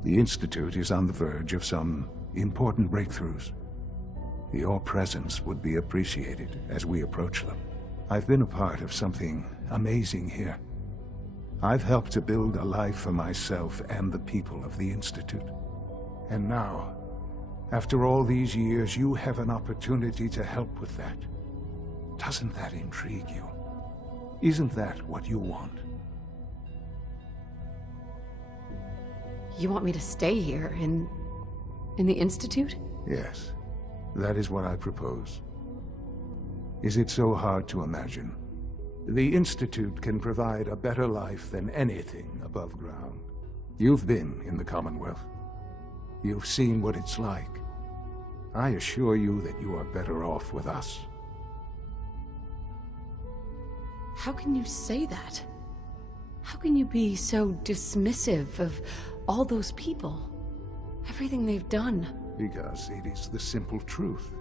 the Institute is on the verge of some important breakthroughs. Your presence would be appreciated as we approach them. I've been a part of something amazing here. I've helped to build a life for myself and the people of the Institute. And now, after all these years, you have an opportunity to help with that. Doesn't that intrigue you? Isn't that what you want? You want me to stay here, in the Institute? Yes. That is what I propose. Is it so hard to imagine? The Institute can provide a better life than anything above ground. You've been in the Commonwealth. You've seen what it's like. I assure you that you are better off with us. How can you say that? How can you be so dismissive of all those people? Everything they've done? Because it is the simple truth.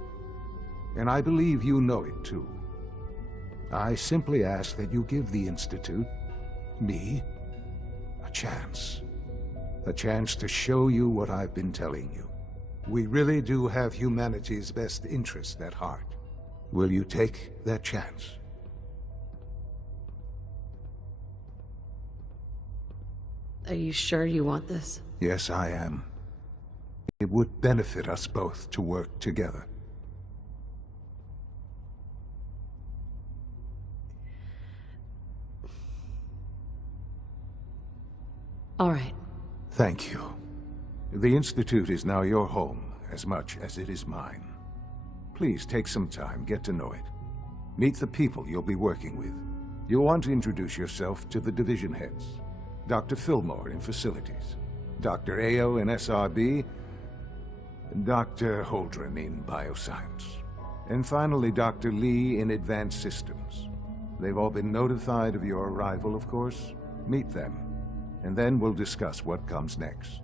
And I believe you know it too. I simply ask that you give the Institute, me, a chance. A chance to show you what I've been telling you. We really do have humanity's best interest at heart. Will you take that chance? Are you sure you want this? Yes, I am. It would benefit us both to work together. All right. Thank you. The Institute is now your home, as much as it is mine. Please take some time, get to know it. Meet the people you'll be working with. You'll want to introduce yourself to the division heads. Dr. Fillmore in Facilities, Dr. Ayo in SRB, Dr. Holdren in Bioscience, and finally Dr. Lee in Advanced Systems. They've all been notified of your arrival, of course. Meet them. and then we'll discuss what comes next.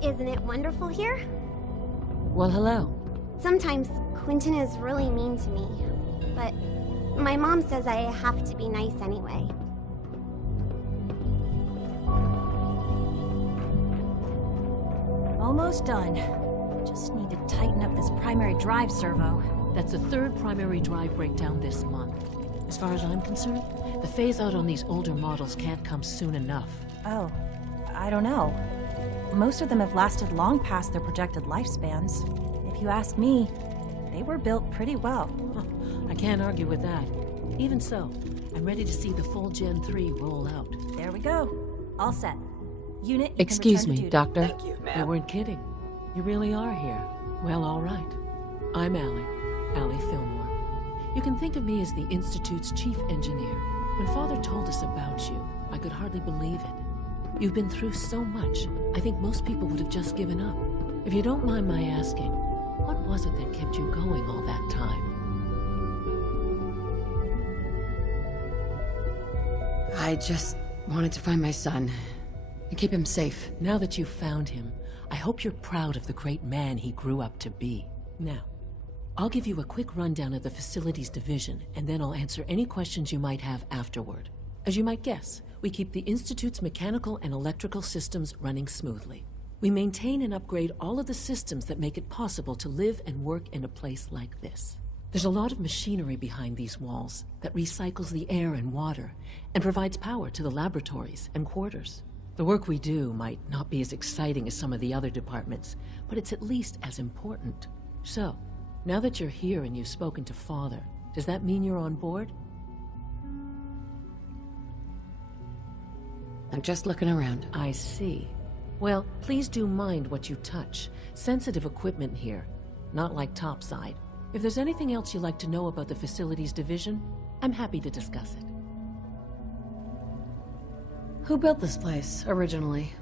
Isn't it wonderful here? Well, hello. Sometimes Quentin is really mean to me, but my mom says I have to be nice anyway. Almost done. Just need to tighten up this primary drive servo. That's the third primary drive breakdown this month. As far as I'm concerned, the phase-out on these older models can't come soon enough. Oh, I don't know. Most of them have lasted long past their projected lifespans. If you ask me, they were built pretty well. I can't argue with that. Even so, I'm ready to see the full Gen 3 roll out. There we go. All set. Unit, you Excuse can return to me, duty. Doctor. Thank you, ma'am. They weren't kidding. You really are here. Well, all right. I'm Allie Fillmore. You can think of me as the Institute's chief engineer. When Father told us about you, I could hardly believe it. You've been through so much, I think most people would have just given up. If you don't mind my asking, what was it that kept you going all that time? I just wanted to find my son and keep him safe. Now that you've found him, I hope you're proud of the great man he grew up to be. Now, I'll give you a quick rundown of the facilities division, and then I'll answer any questions you might have afterward. As you might guess, we keep the Institute's mechanical and electrical systems running smoothly. We maintain and upgrade all of the systems that make it possible to live and work in a place like this. There's a lot of machinery behind these walls that recycles the air and water and provides power to the laboratories and quarters. The work we do might not be as exciting as some of the other departments, but it's at least as important. So, now that you're here and you've spoken to Father, does that mean you're on board? I'm just looking around. I see. Well, please do mind what you touch. Sensitive equipment here, not like topside. If there's anything else you'd like to know about the facilities division, I'm happy to discuss it. Who built this place, originally?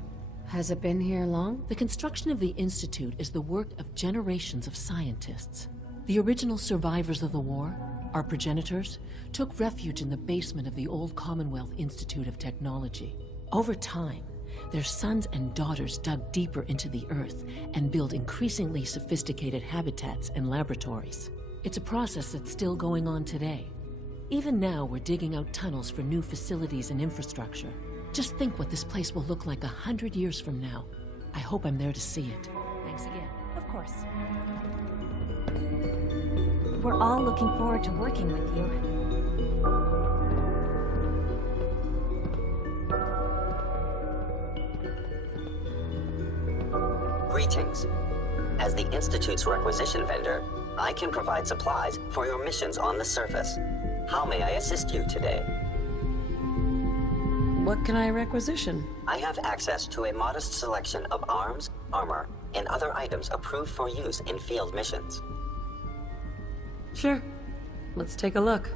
Has it been here long? The construction of the Institute is the work of generations of scientists. The original survivors of the war, our progenitors, took refuge in the basement of the old Commonwealth Institute of Technology. Over time, their sons and daughters dug deeper into the earth and built increasingly sophisticated habitats and laboratories. It's a process that's still going on today. Even now, we're digging out tunnels for new facilities and infrastructure. Just think what this place will look like 100 years from now. I hope I'm there to see it. Thanks again. Of course. We're all looking forward to working with you. Greetings. As the Institute's requisition vendor, I can provide supplies for your missions on the surface. How may I assist you today? What can I requisition? I have access to a modest selection of arms, armor, and other items approved for use in field missions. Sure. Let's take a look.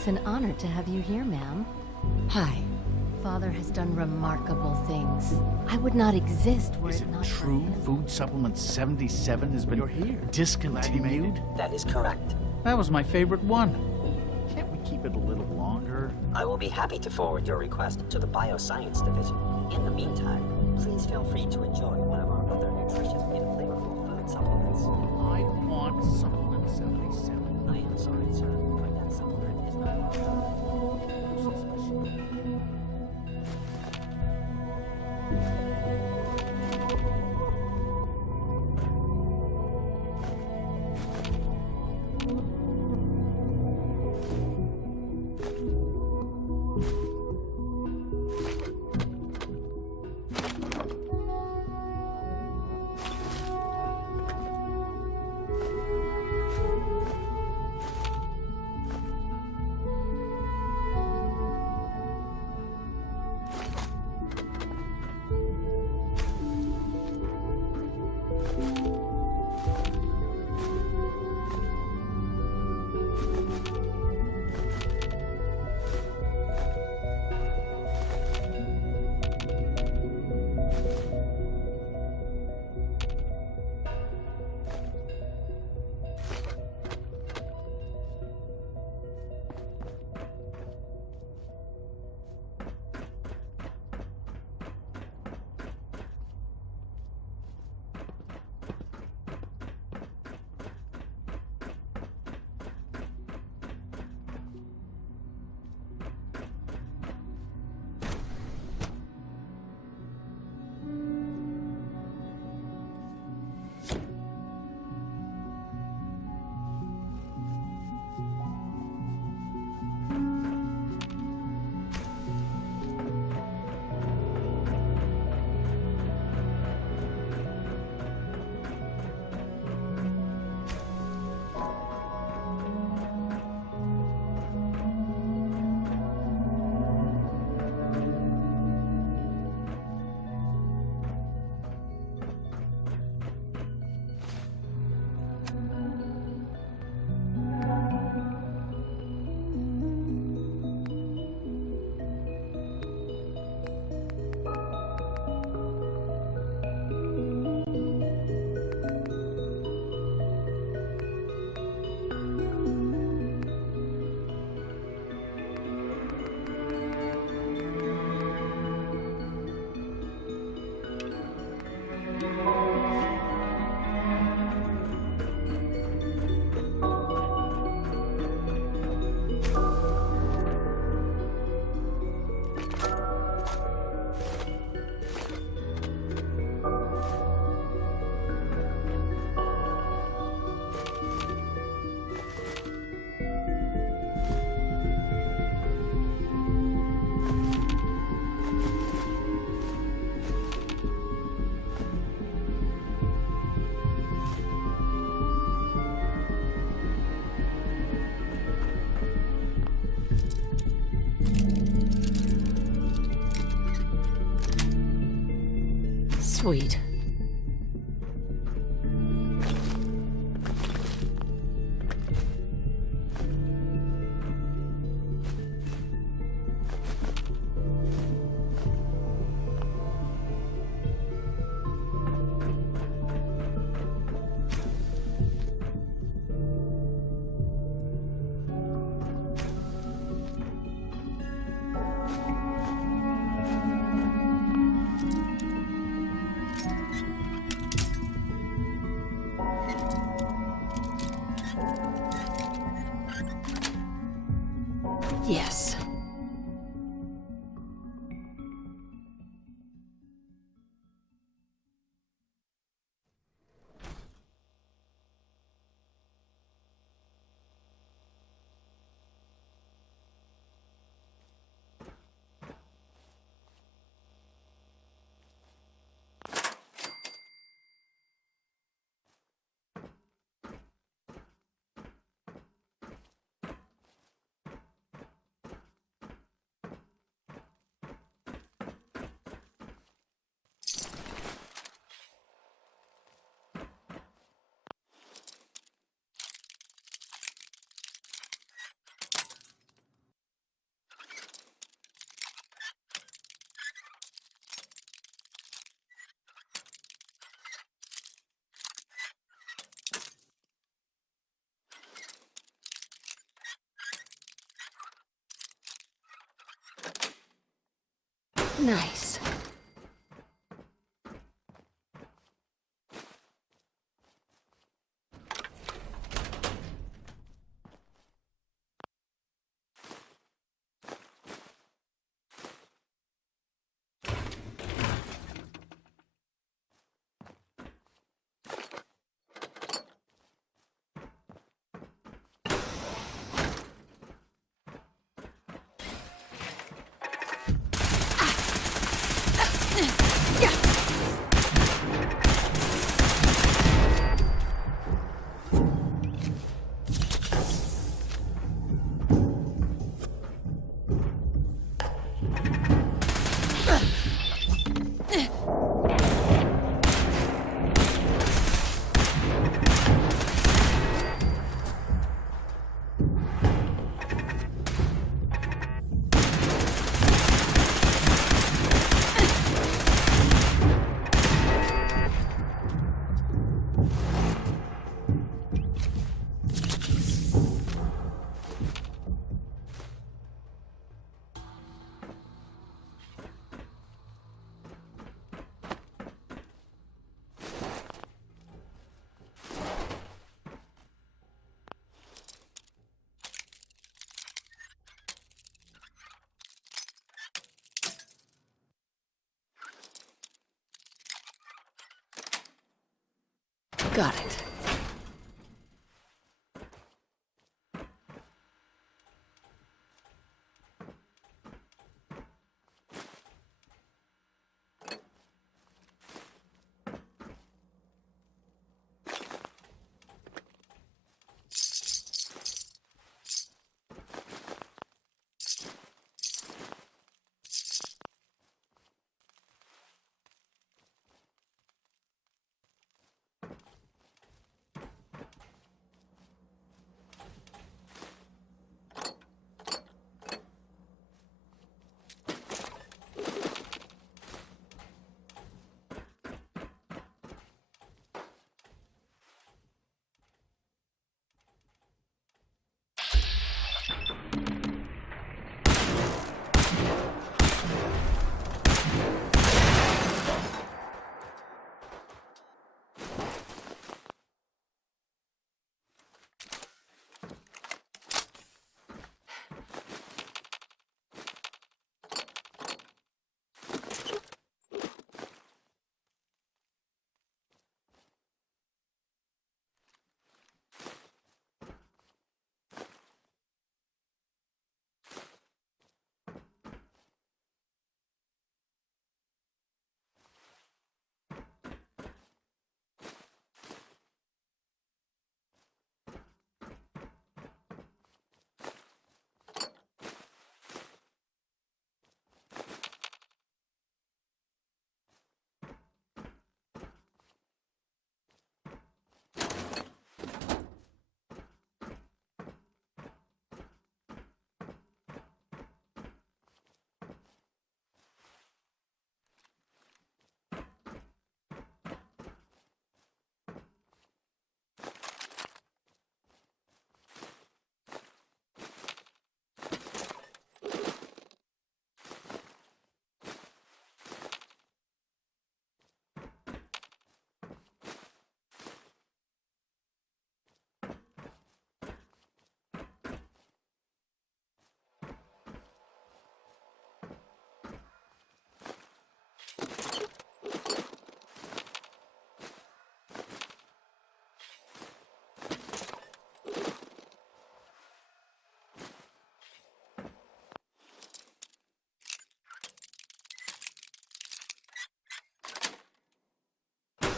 It's an honor to have you here, ma'am. Hi. father has done remarkable things. I would not exist were Is it it not for true him. Food Supplement 77 has been discontinued? That is correct. That was my favorite one. Can't we keep it a little longer? I will be happy to forward your request to the Bioscience Division. In the meantime, please feel free to enjoy one of our other nutritious and flavorful food supplements. I want Supplement 77. I am sorry, sir, but that supplement is not available. Sweet. Nice. Got it.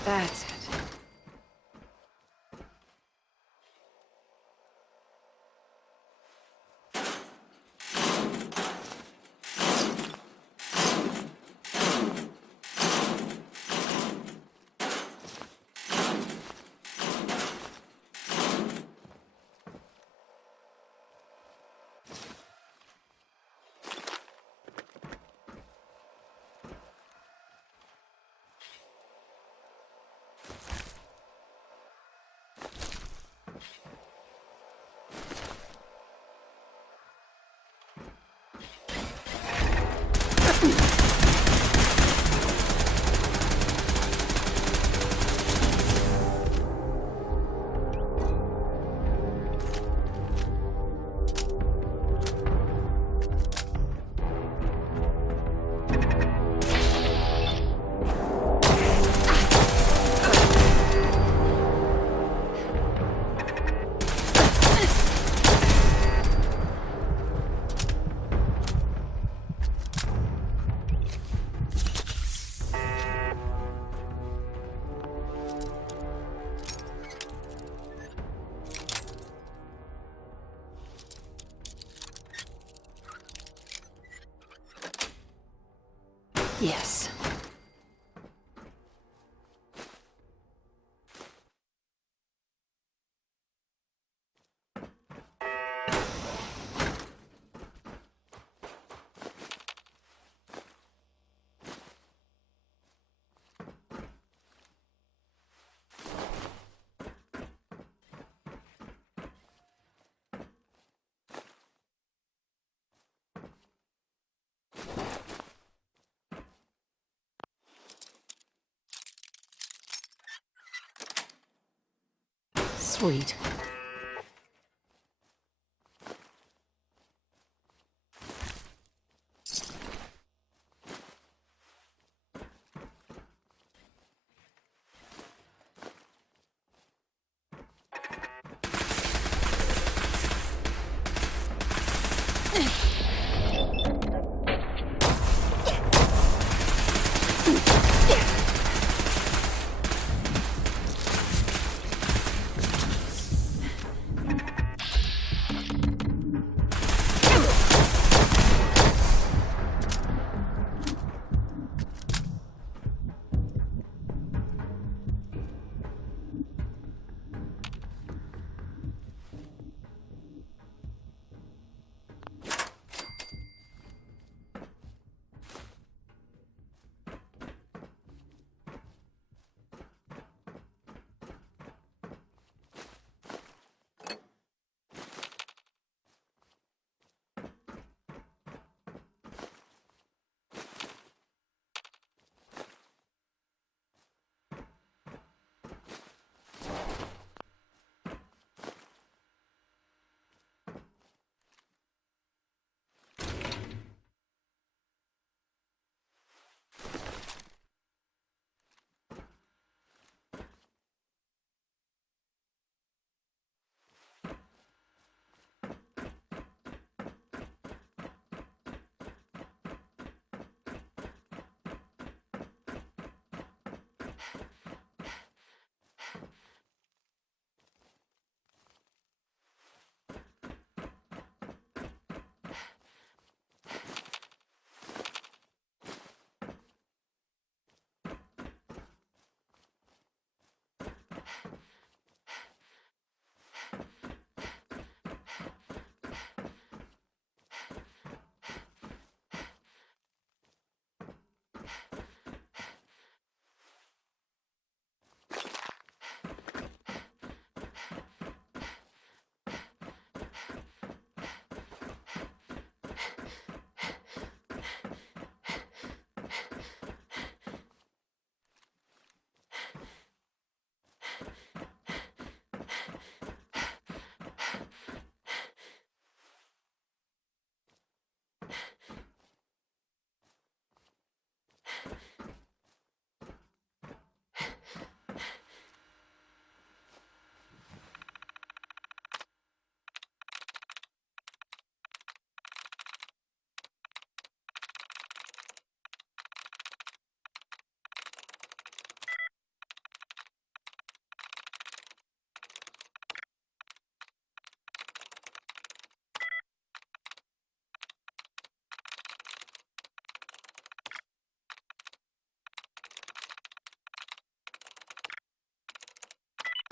That's it. Yes. Sweet.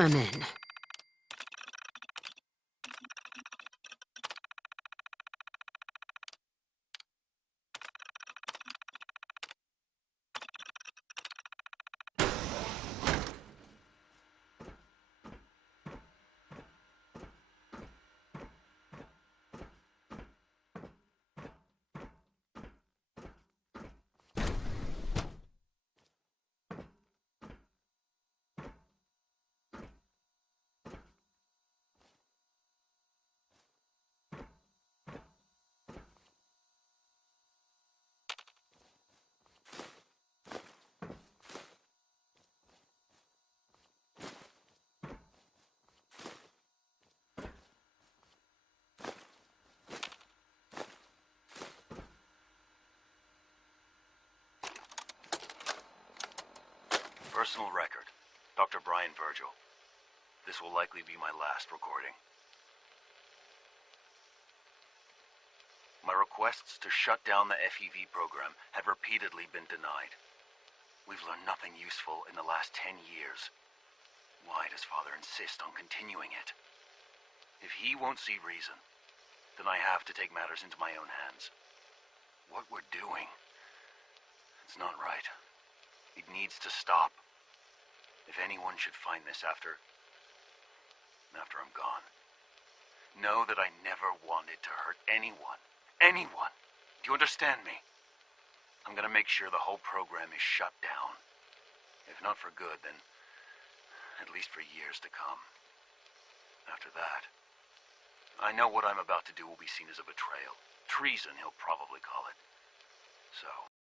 I'm in. Personal record. Dr. Brian Virgil. This will likely be my last recording. My requests to shut down the FEV program have repeatedly been denied. We've learned nothing useful in the last 10 years. Why does Father insist on continuing it? If he won't see reason, then I have to take matters into my own hands. What we're doing, it's not right. It needs to stop. If anyone should find this after I'm gone, know that I never wanted to hurt anyone. Anyone! Do you understand me? I'm gonna make sure the whole program is shut down. If not for good, then at least for years to come. After that, I know what I'm about to do will be seen as a betrayal. Treason, he'll probably call it. So,